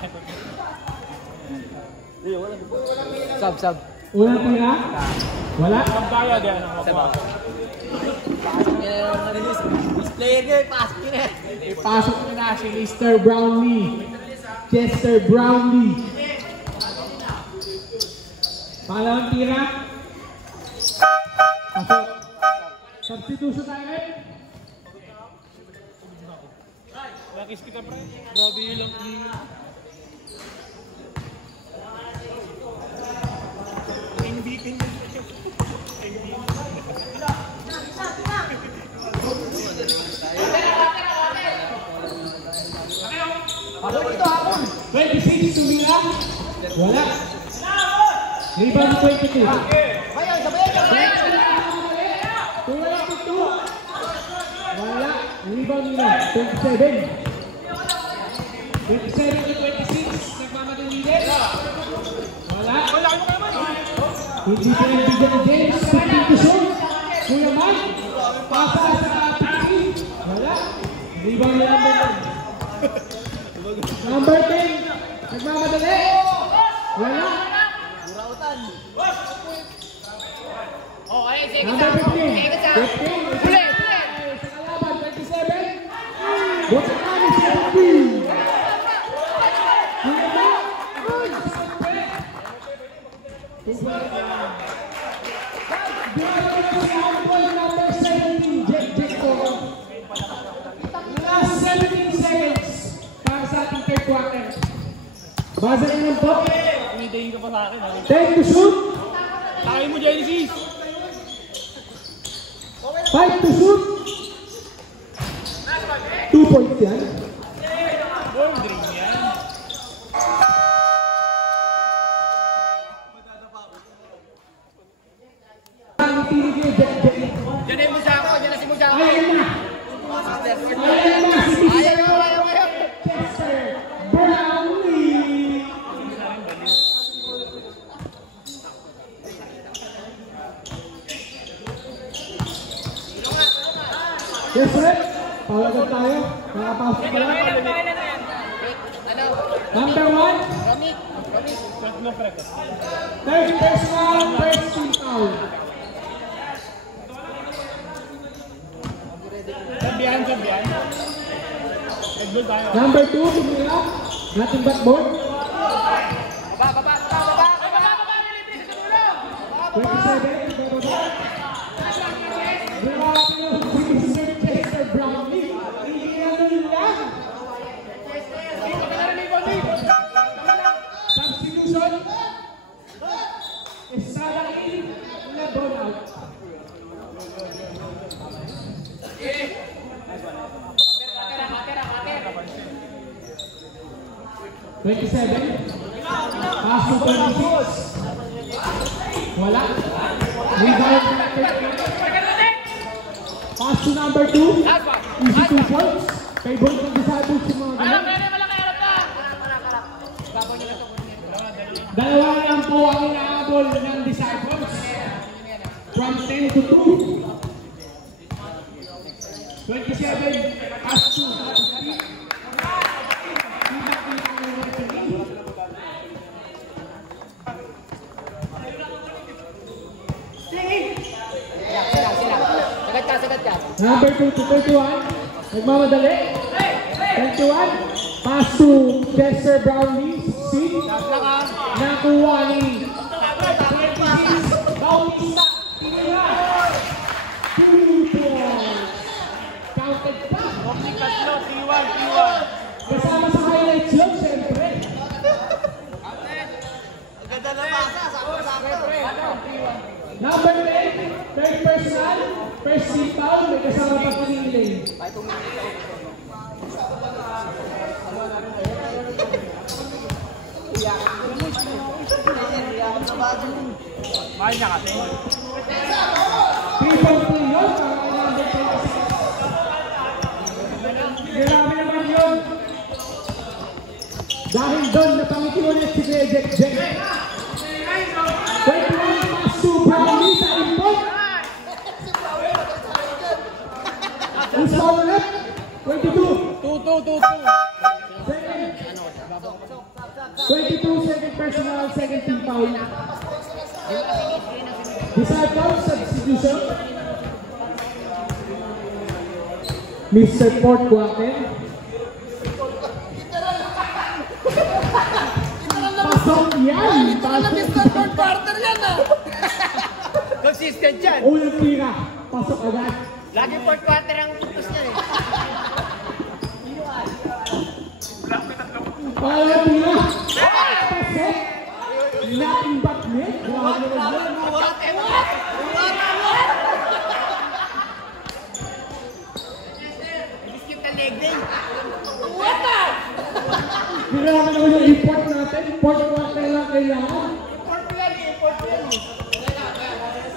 Sub. Unang tira. Wala. Sab tayo, di ano. Player nyo, pasok nyo na. Ipasok na si Mr. Brownlee. Chester Brownlee. Pangalawang tira. Pasok. Substitution tayo. Lakis kita, pre. Grabe yun lang. Pasok ito hapon. 26 tumira. Wala. Rebound 22. Bayan, sabayan. Wala ito. Wala. Rebound nila. 27. 27 to 26. Nagmamadali din. Wala. Hindi pa yung bigyan ng James. 15 to shoot. Kuya Mike. Pasa sa Pixie. Wala. Rebound nila number 10. Nagmamadali. Wala. Number 15. 15. Sa kalaban. 27. Buta kami si 15. Kuya Mike. Number 17. Jack Toro. Last 17 seconds. Para sa ating third quarter. Basa rin ng pop. Umidayin ka pa sa akin, ha? Take to shoot. Tayo mo, Genesis! 5 to shoot. 2 points yan. Goal green yan. Ang tinig niyo, Jack. Diyan na yung Musako, diyan na si Musako. Ayan na. Ayan na si Mr. Chester Brownlee. Yes, Fred. Pawagan tayo. Nakapasok pa lang. Number 1. Romit. Third personal, first team foul. Sabihan. Nag-goal tayo. Number 2, tumira. Nothing but board. Baba. 27. Grabe yung si Mr. Chester Brownlee. Hindi lang. Substitution. Isalang in. Una ball out. Pass to 26. Wala. Rebound. Pass to number 2. Easy 2 points. Favorite ng Disciples yung mga ganun. Dalawa lang po ang inaabol ng Disciples. From 10 to 2. 27. Pass to. Sagat ka. Number 2 to 31. Nagmamadali. 21. Pass to Chester Brownlee. See? Nakuha ni Bautista. 2 points. Counted pa. Kasama sa highlights yun, siyempre. Number 10, third personal, first team foul, may kasama pa Pinilay. Mahal niya kasi. 3.3 yun, para kay number 26. Grabe naman yun. Dahil doon, napangiti ulit si Jek. 21 pass to Brownlee sa import. Who's foul ulit? 22. 22 second personal, second team foul. Disciples, substitution. Mr. Port Guaten. Pasok yan! Third quarter yan ah! Consistent yan! Unang tira, pasok agad. Lagi fourth quarter ang tutos niya eh. Pangalang tira, pasok. Nothing but net. Grabe naman yun. Skip the leg din. Grabe naman yung import natin. Import quarter lang kailangan.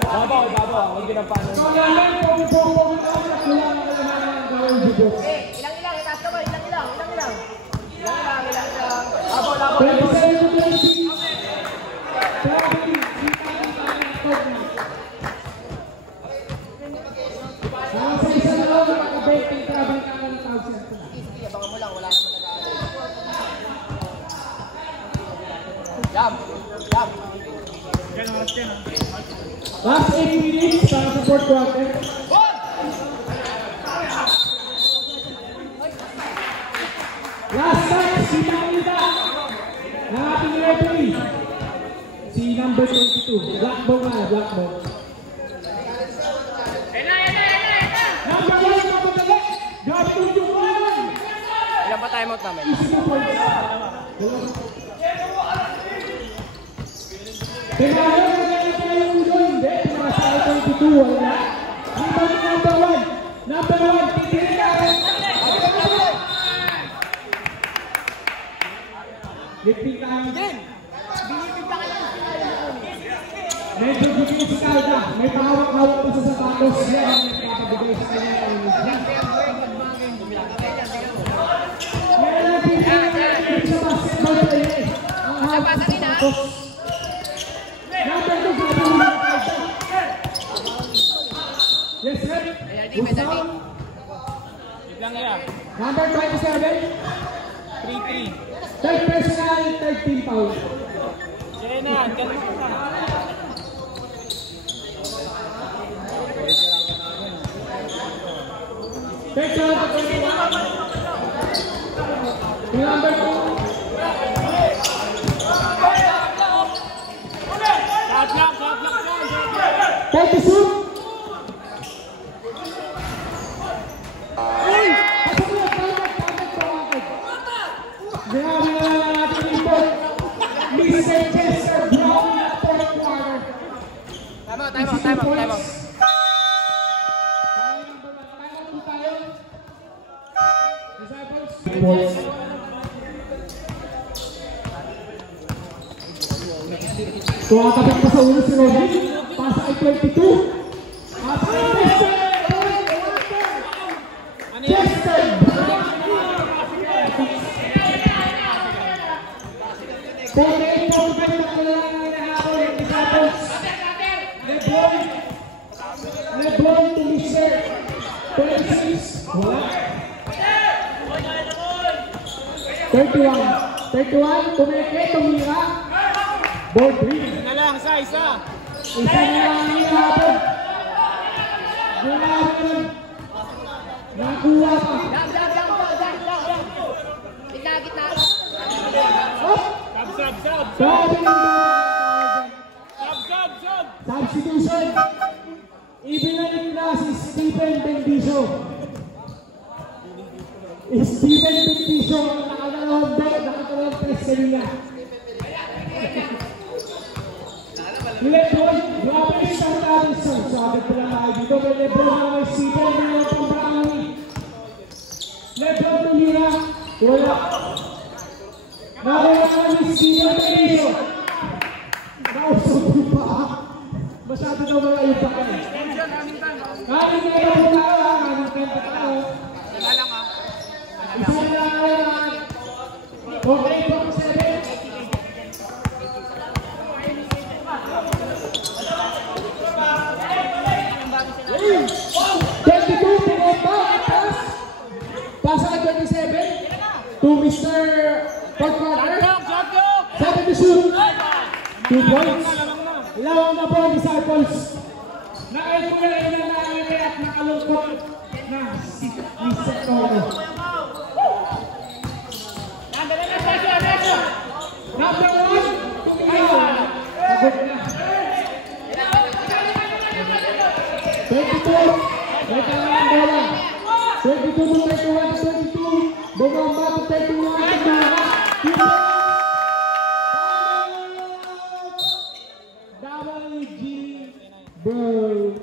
Babaw. Huwag ginapano. So namin, pong-pong-pong ito, wala na kailangan ng gawin dito. Ilang, itaas ka ba? Ilang. Laban. 27 to 26. Grabe, sa isa na lang, nakabait ng travel ka ng thousand. Abangan mo lang, wala naman nag-aaral. Jump. Last 8 minutes para sa fourth quarter. Last touch, si Tanita. Ng ating referee. Si number 22. Black ball na, black ball. Number 1, kapatagay. Grabe kong yung one. Ilan pa timeout namin? Easy 2 points. Pinahal na ganyan tayo yung ulo, hindi. Pinasa ay 22, wala. Rebound ni number 1. Number 1, titigil ka. Lipin ka lang din. Medyo bigay si Kalda. May pahawak-hawak pa sa sapatos. Yan ang nakakabigay sa kanya. Meron na pinagay sa basketball player. Ang hawak sa sapatos. Number 2, grabe mo na Kalda. Yes, sir. Gusto? Lang yan. Number 27. 3-3. Third personal, third team foul. Yan na, ganun ka na. Third foul to 21. Number 2. Shot lang. 32. Grabe na lang natin import. Mr. Chester Brown na fourth quarter. Timeout. Tumakabit pa sa ulo si Rodrick. Pasa ay 22. At ay Mr. 48-45 na kailangan na hinahabol ng Disciples. Lebron to Mr. 26. Wala. 31. Tumeke, tumira. Ball 3. Isa lang, isa. Isa na lang ang hinahabol. Hinahabol. Nakuha pa. Gitna. Oh! Sab. Sabi ng Sab. substitution. Ibinalik na si Steven Bendizo. Steven Bendizo ang nakadalawang press kanina. Lebron, grabe yung start natin sa sabi ko lang tayo dito. May Lebron na may Steven, may yung pambrami. Lebron tumira, wala. Nakawala ni Steven Bendizo. Nausap yung paa. Masyado daw mga yung paa. Kanin na lang tayo, kanin na tayo. Isa na lang. Okay, 47. Pass at 27 to Mr. Podfather. Sabi to shoot. 2 points. Lawang na po, Disciples. Nakakulay na namin at nakalungkot na si Sector. Number 1, tumiyaw. Sagot na. 22. May kalangan bola. 22 to 31 to 22. Bumamba to 31 to 2. Bro.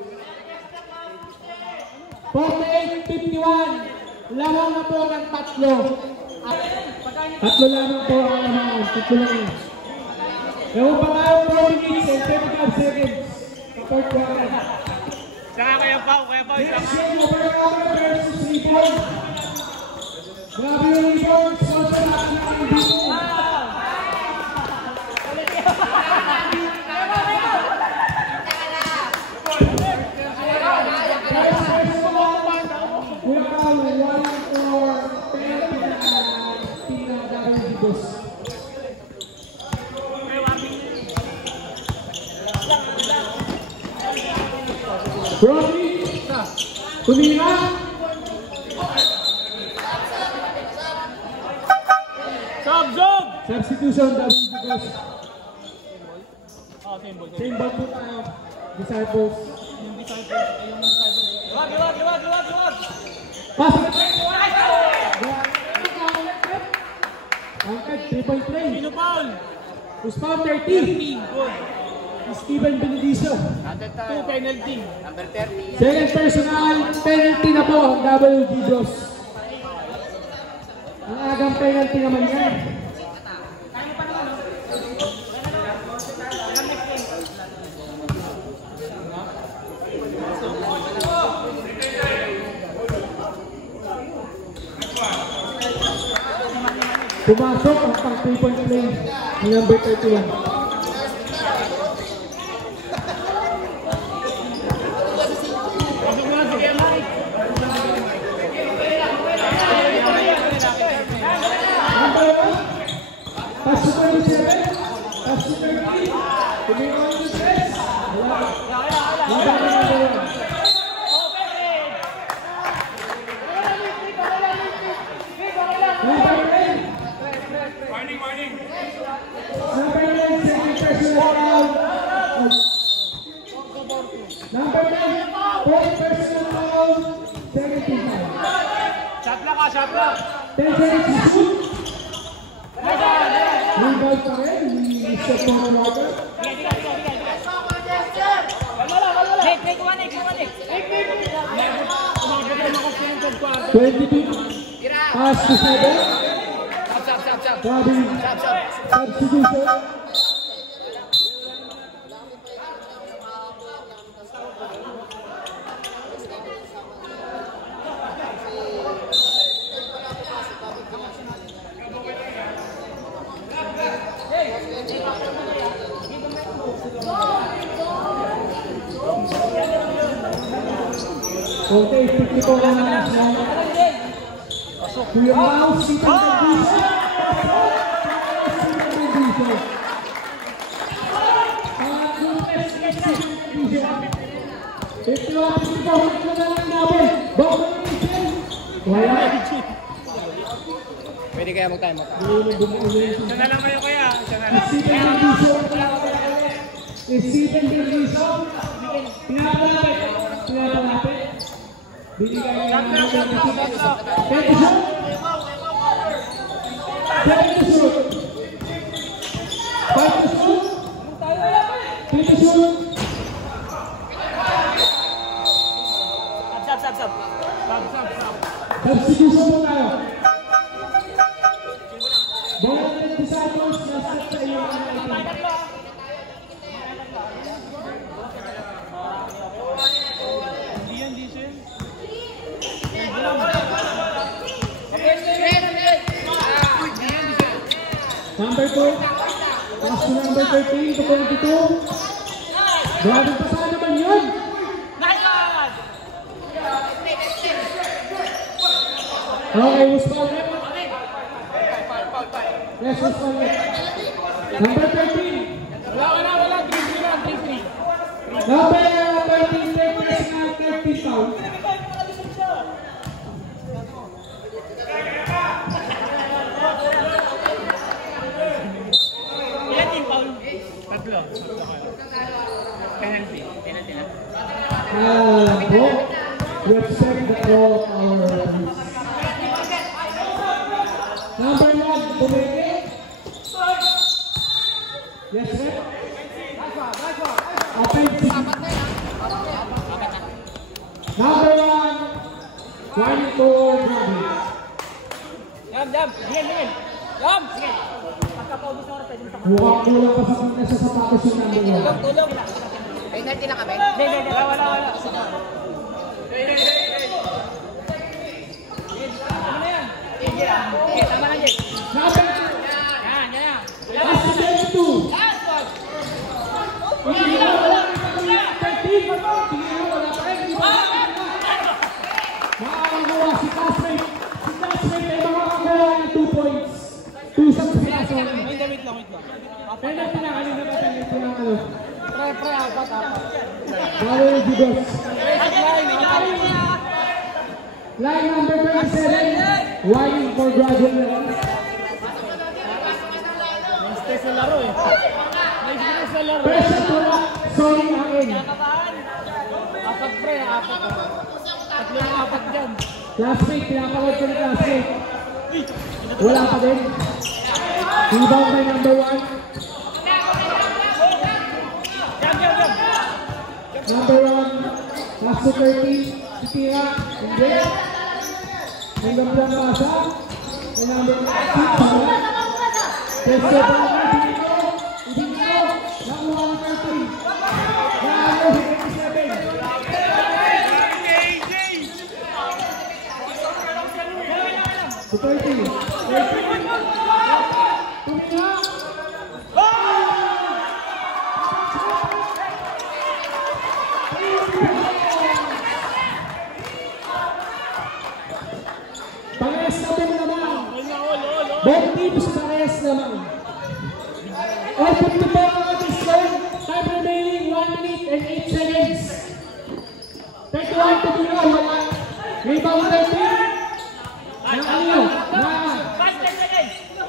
48-51. Lamang na po ng tatlo. Tatlo lamang po ang lamangan. Tatlo lang. Ewan pa tayo 4 minutes and 25 seconds. Kapag quarter. Saka kaya pa. Next game, Overcomer versus Reborn. Grabe yung Reborn. Sponsor natin ang dito. Brody, tumira. Sub. Substitution, David. Same ball po tayo. Disciples. Liwag. Pasok. Angkat, 3-point play. Sino foul? Who's foul? 13. Good. Steven Benedicio. 2 penalty. Number 30. Second personal penalty na po ang WG Bros. Ang agang penalty naman yan. Pumasok ang pang 3-point play ni number 31. Shot lang. 10 seconds to shoot. Rebound pa rin. Step po ng water. 22. Pass to 7. Grabe. Substitution. Okay, 54 na lang siya. Kuya Mouse, kita ng Diesel. Pwede kaya mag-time up? Siya na lang kayo kaya. Siya na lang. Isipan din dito. Pinapalapit. Binigay ng substitution mo tayo. Bola ng Disciples, nasa sa iyo ang Hindi yan, Diesel. Number 2, pass to number 13 to 22. Grabing pasahan naman yun. Okay, was foul net? Yes, was foul net. Number 13. Wala. 3-3 lang, 3-3. Number 13, take personal 30 foul. Ilan team foul? Tatlo. Penalty na. Bro, let's check the call of our number 1, Bumeke. Yes, sir. Offensive. Number 1, Juanito Grabe. Jam. Bien. Jam. Sige. Pagka-paubos na oras, pwede mo sa Mukhang kulang pa sa nasa sapatos yung number 1. tulong. Penalty na kami? Hindi. Wala. Ano na yan? Okay, tama na, Jay. Number 2, Yan. pass to 22. Makakakuha si Tasmay. Si Tasmay ay makakakuha ng 2 points. 2 sa pinaso. Wait lang. Penalty na kanina ba penalty na ano? Pre, apat. Bawal yung Gigos. Line number 27. Waiting for gradual levels. Stress na laro eh. Pressure to rock. Sorry akin. Apat pre, apat. Tatlo na apat dyan. Classmate, pinapalod ko ng classmate. Wala pa din. Rebound by number 1. Number 1. Pass to 30. Titira. Hindi. Hanggang lang pasa. And number 6. Testo pa naman. Dito. Nakuha ng 30. Nakuha ng 27. To 30. Tumina. Parehas naman. Both teams parehas naman. All 54 on this score. Time remaining 1 minute and 8 seconds. 31 to Bino. Wala. Rebound 30. Nakalino.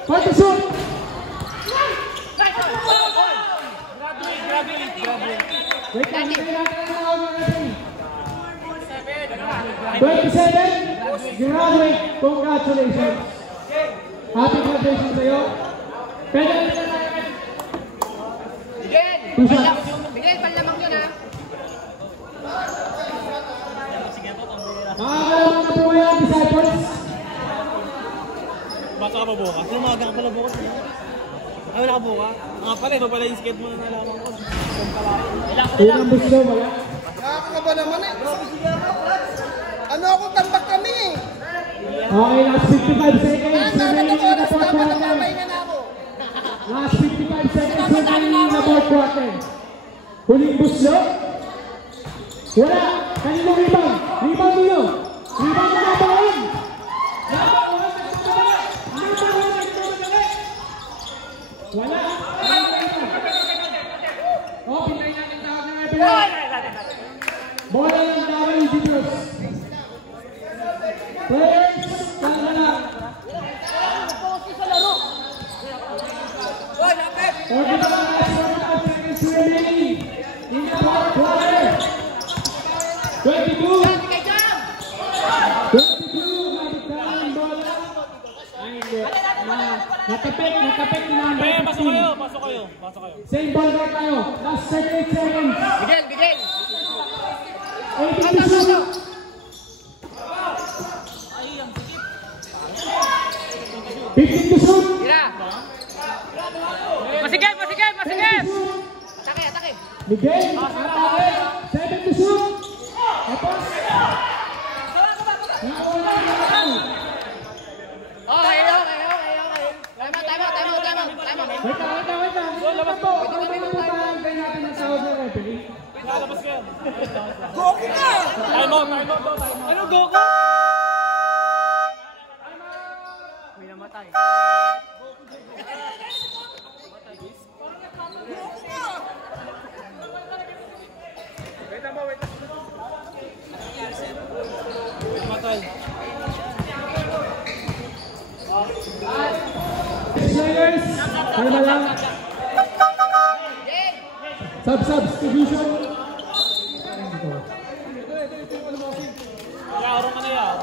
For the shoot. Wait lang. 27. Graduate. Congratulations. Happy graduation sa'yo. Pwede na natin. Miguel, panlamang yun ha. Makakalamang na po kayo, Disciples. Bata ka pa bukas? Lumaga ka pala bukas. Ano na ka bukas? Pala, iba pala yung skate mo na nalaman ko. Unang gusto, wala. Nakaka ba naman eh? Ano ako, tambak kami eh. Okay, last 55 seconds. Remaining in the fourth quarter. Last 55 seconds remaining in the fourth quarter. Huling buslo. Wala. Kaninong rebound? Rebound Order the last 1 seconds remaining in the fourth quarter. 22. 22. Mabigyan ang bola. Ay, hindi. Natapik number 15. Pasok kayo. Same ball right tayo. Last 38 seconds. Bigel! 18 to shoot. Ay, ang sikip. 15 to shoot. Tira! Masigay! 10 to shoot. Atake! Miguel, atake. 7 to shoot. Tapos. Okay. Time out. Wait lang. Labas po. Pagkakantay natin ang tawag ng referee. Lalabas ka. Goku ka! Time out. Ano Goku? May namatay. Matay. Players, kalma lang. Substitution. Yaro ka na yan.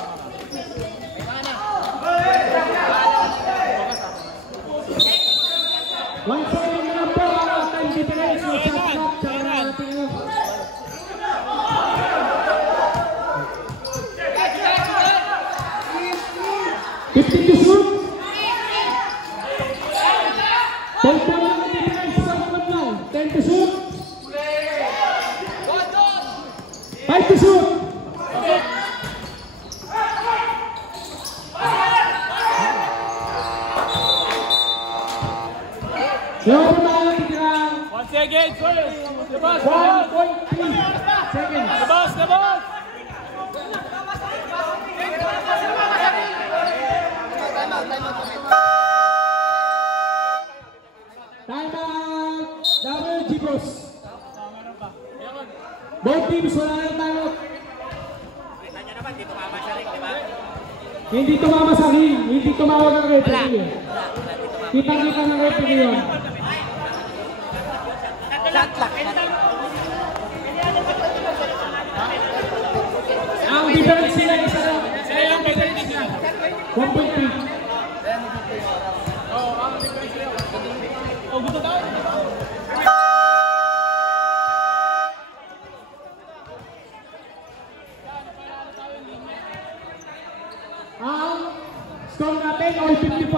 1 second na lang po. Time difference. Substop. Tsaka na natin ano. $50 to shoot. 10 na lang ang difference sa mga lang. 10 to shoot. 5 to shoot. Yung mga titirang 1 second. Labas. 1.3 seconds. Labas. Time out! Double G-Bros. Both teams, wala na time out. Hindi tumama sa ring. Hindi tumawag ang referee. Kitang-kita ng referee yun. Ang difference nila isa lang. 1.3. Gusto tayo. Ang score natin ay 54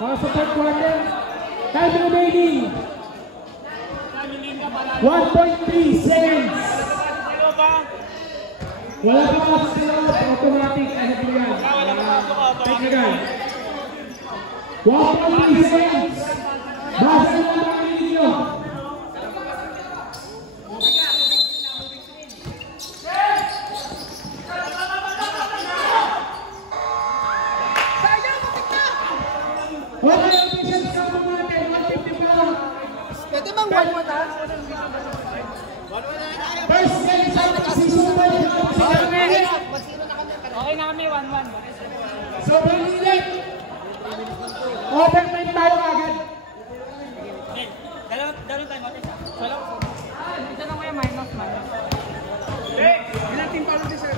para sa third quarter. Time remaining 1.3 seconds. Wala pa kasi sila automatic ano po yan. Technical. 1.3 seconds. Basta na lang ang ninyo. Okay, officials, kapag natin, 154. Pwede bang one more time? First game sa kasi sumunod. Okay na kami, 1-1. Sobrang init. Overtime tayo agad. Dalawang tayo natin. Salam. Ito na kuya, minus. Natin palo din sir.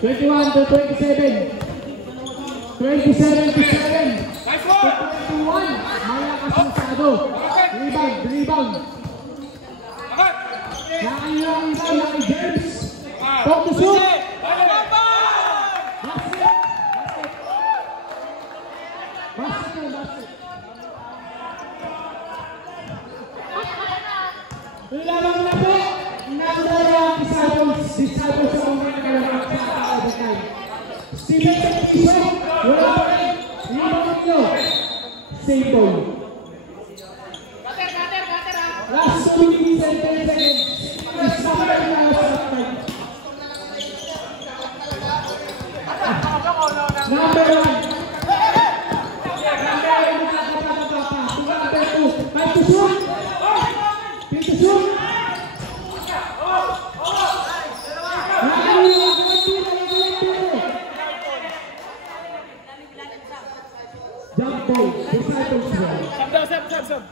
Twenty-one to 27. 27 to 7. 21. Maya Kasensado. Rebound. Nakailang rebound, Lucky James. Talk to shoot. Basket. Lamang na po. Nandara Disciples sa mga nakalamang sa overtime. Steven Tepison, wala pa rin. Rebound nyo. Save ball. Last 2 minutes and 10 seconds. Ano?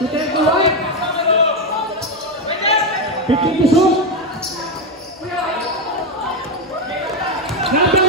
To 31. 15 to shoot. Number 1.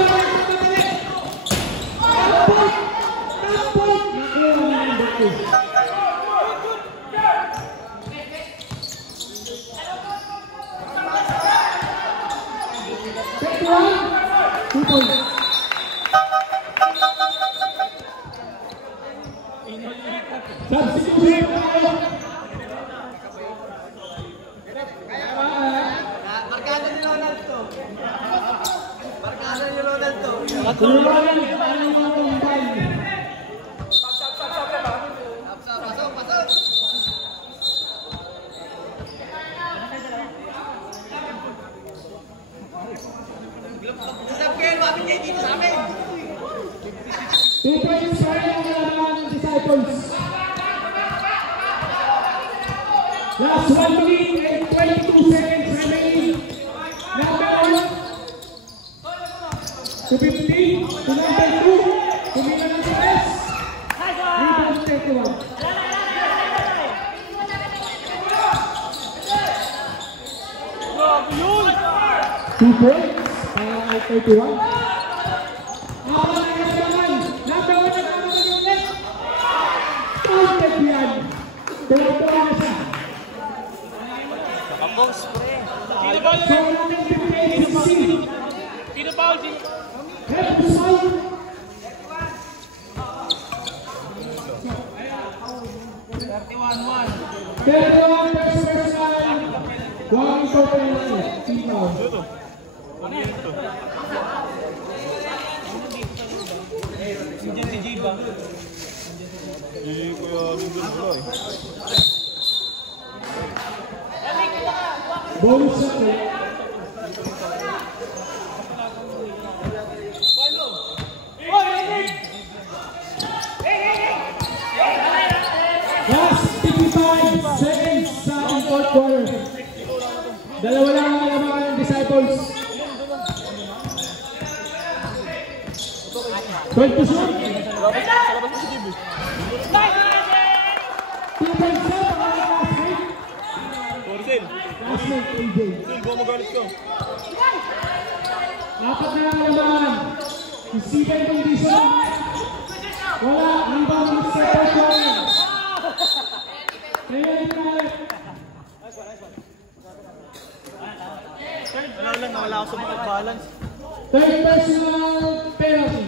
Last 1 minute and 22 seconds remaining. Number 1 to 15 to number 2. Kumila ng success. Rebound 31. Two points. Para 31. Awan ang kasaman. Number 1 na naman yung net. Counted yan. Tuwa-tuwa na siya. Sino ba yun? Sino ba yun? Help to solve. Thirty-one personal. One total line. Si J ba? Hindi ko yung gulo eh. Bonus shot. Last 55 seconds sa fourth quarter. Dalawa lang ang alamangan ng Disciples. 12 to shoot. 2 points na para last week. Last week, AJ. Go magalit ko. Apat na lang alamangan. Si Steven condition. Wala. Rebound ng second quarter. Kaya rin na. Wala lang, nawala ako sa mga balance. Third personal penalty.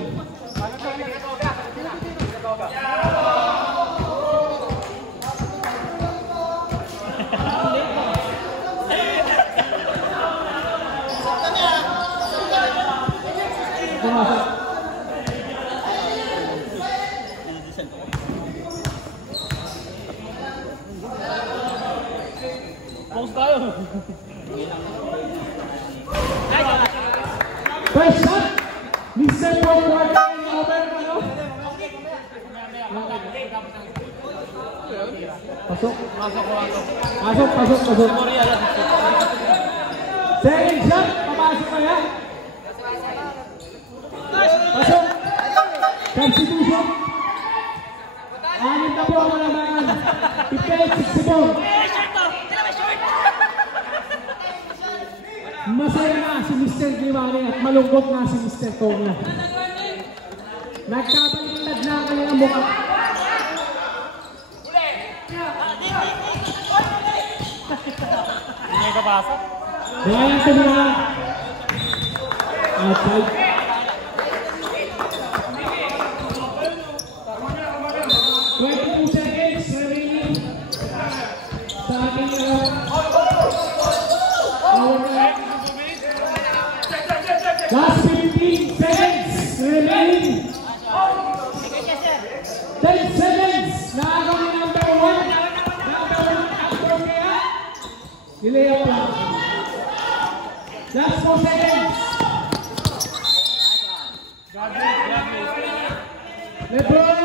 Pause tayo. First shot. Mr. Fourth quarter. Over. Pasok. Pasok. Second shot. Papasok kaya. Pasok. Substitution. Anin na po ang malamangan. 58-64. Masaya na si Mr. Giwari at malungkot na si Mr. Tony. Nagkabaliktad na ang kanilang mukha. Hindi ka pasok? Brian Tumira. Outside. Seconds remaining sa ating last 15 seconds remaining. 10 seconds. Nakakami number 1. Last 4 seconds. LeBron,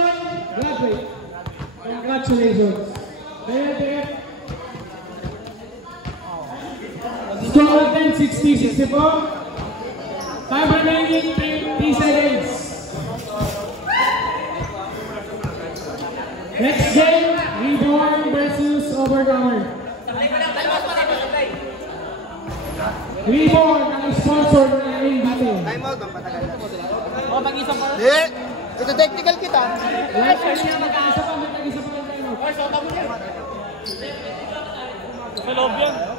graduate. Congratulations. There. Score again, 60-64. 5 remaining, 3 seconds. Next game, Reborn versus Overcomer. Reborn ang sponsor ng game dito. Time out, mapatagal na. O, pag-isa pa. Ito technical kita. Last time niya, mag-isa pa ang timeout. Sa loob yan.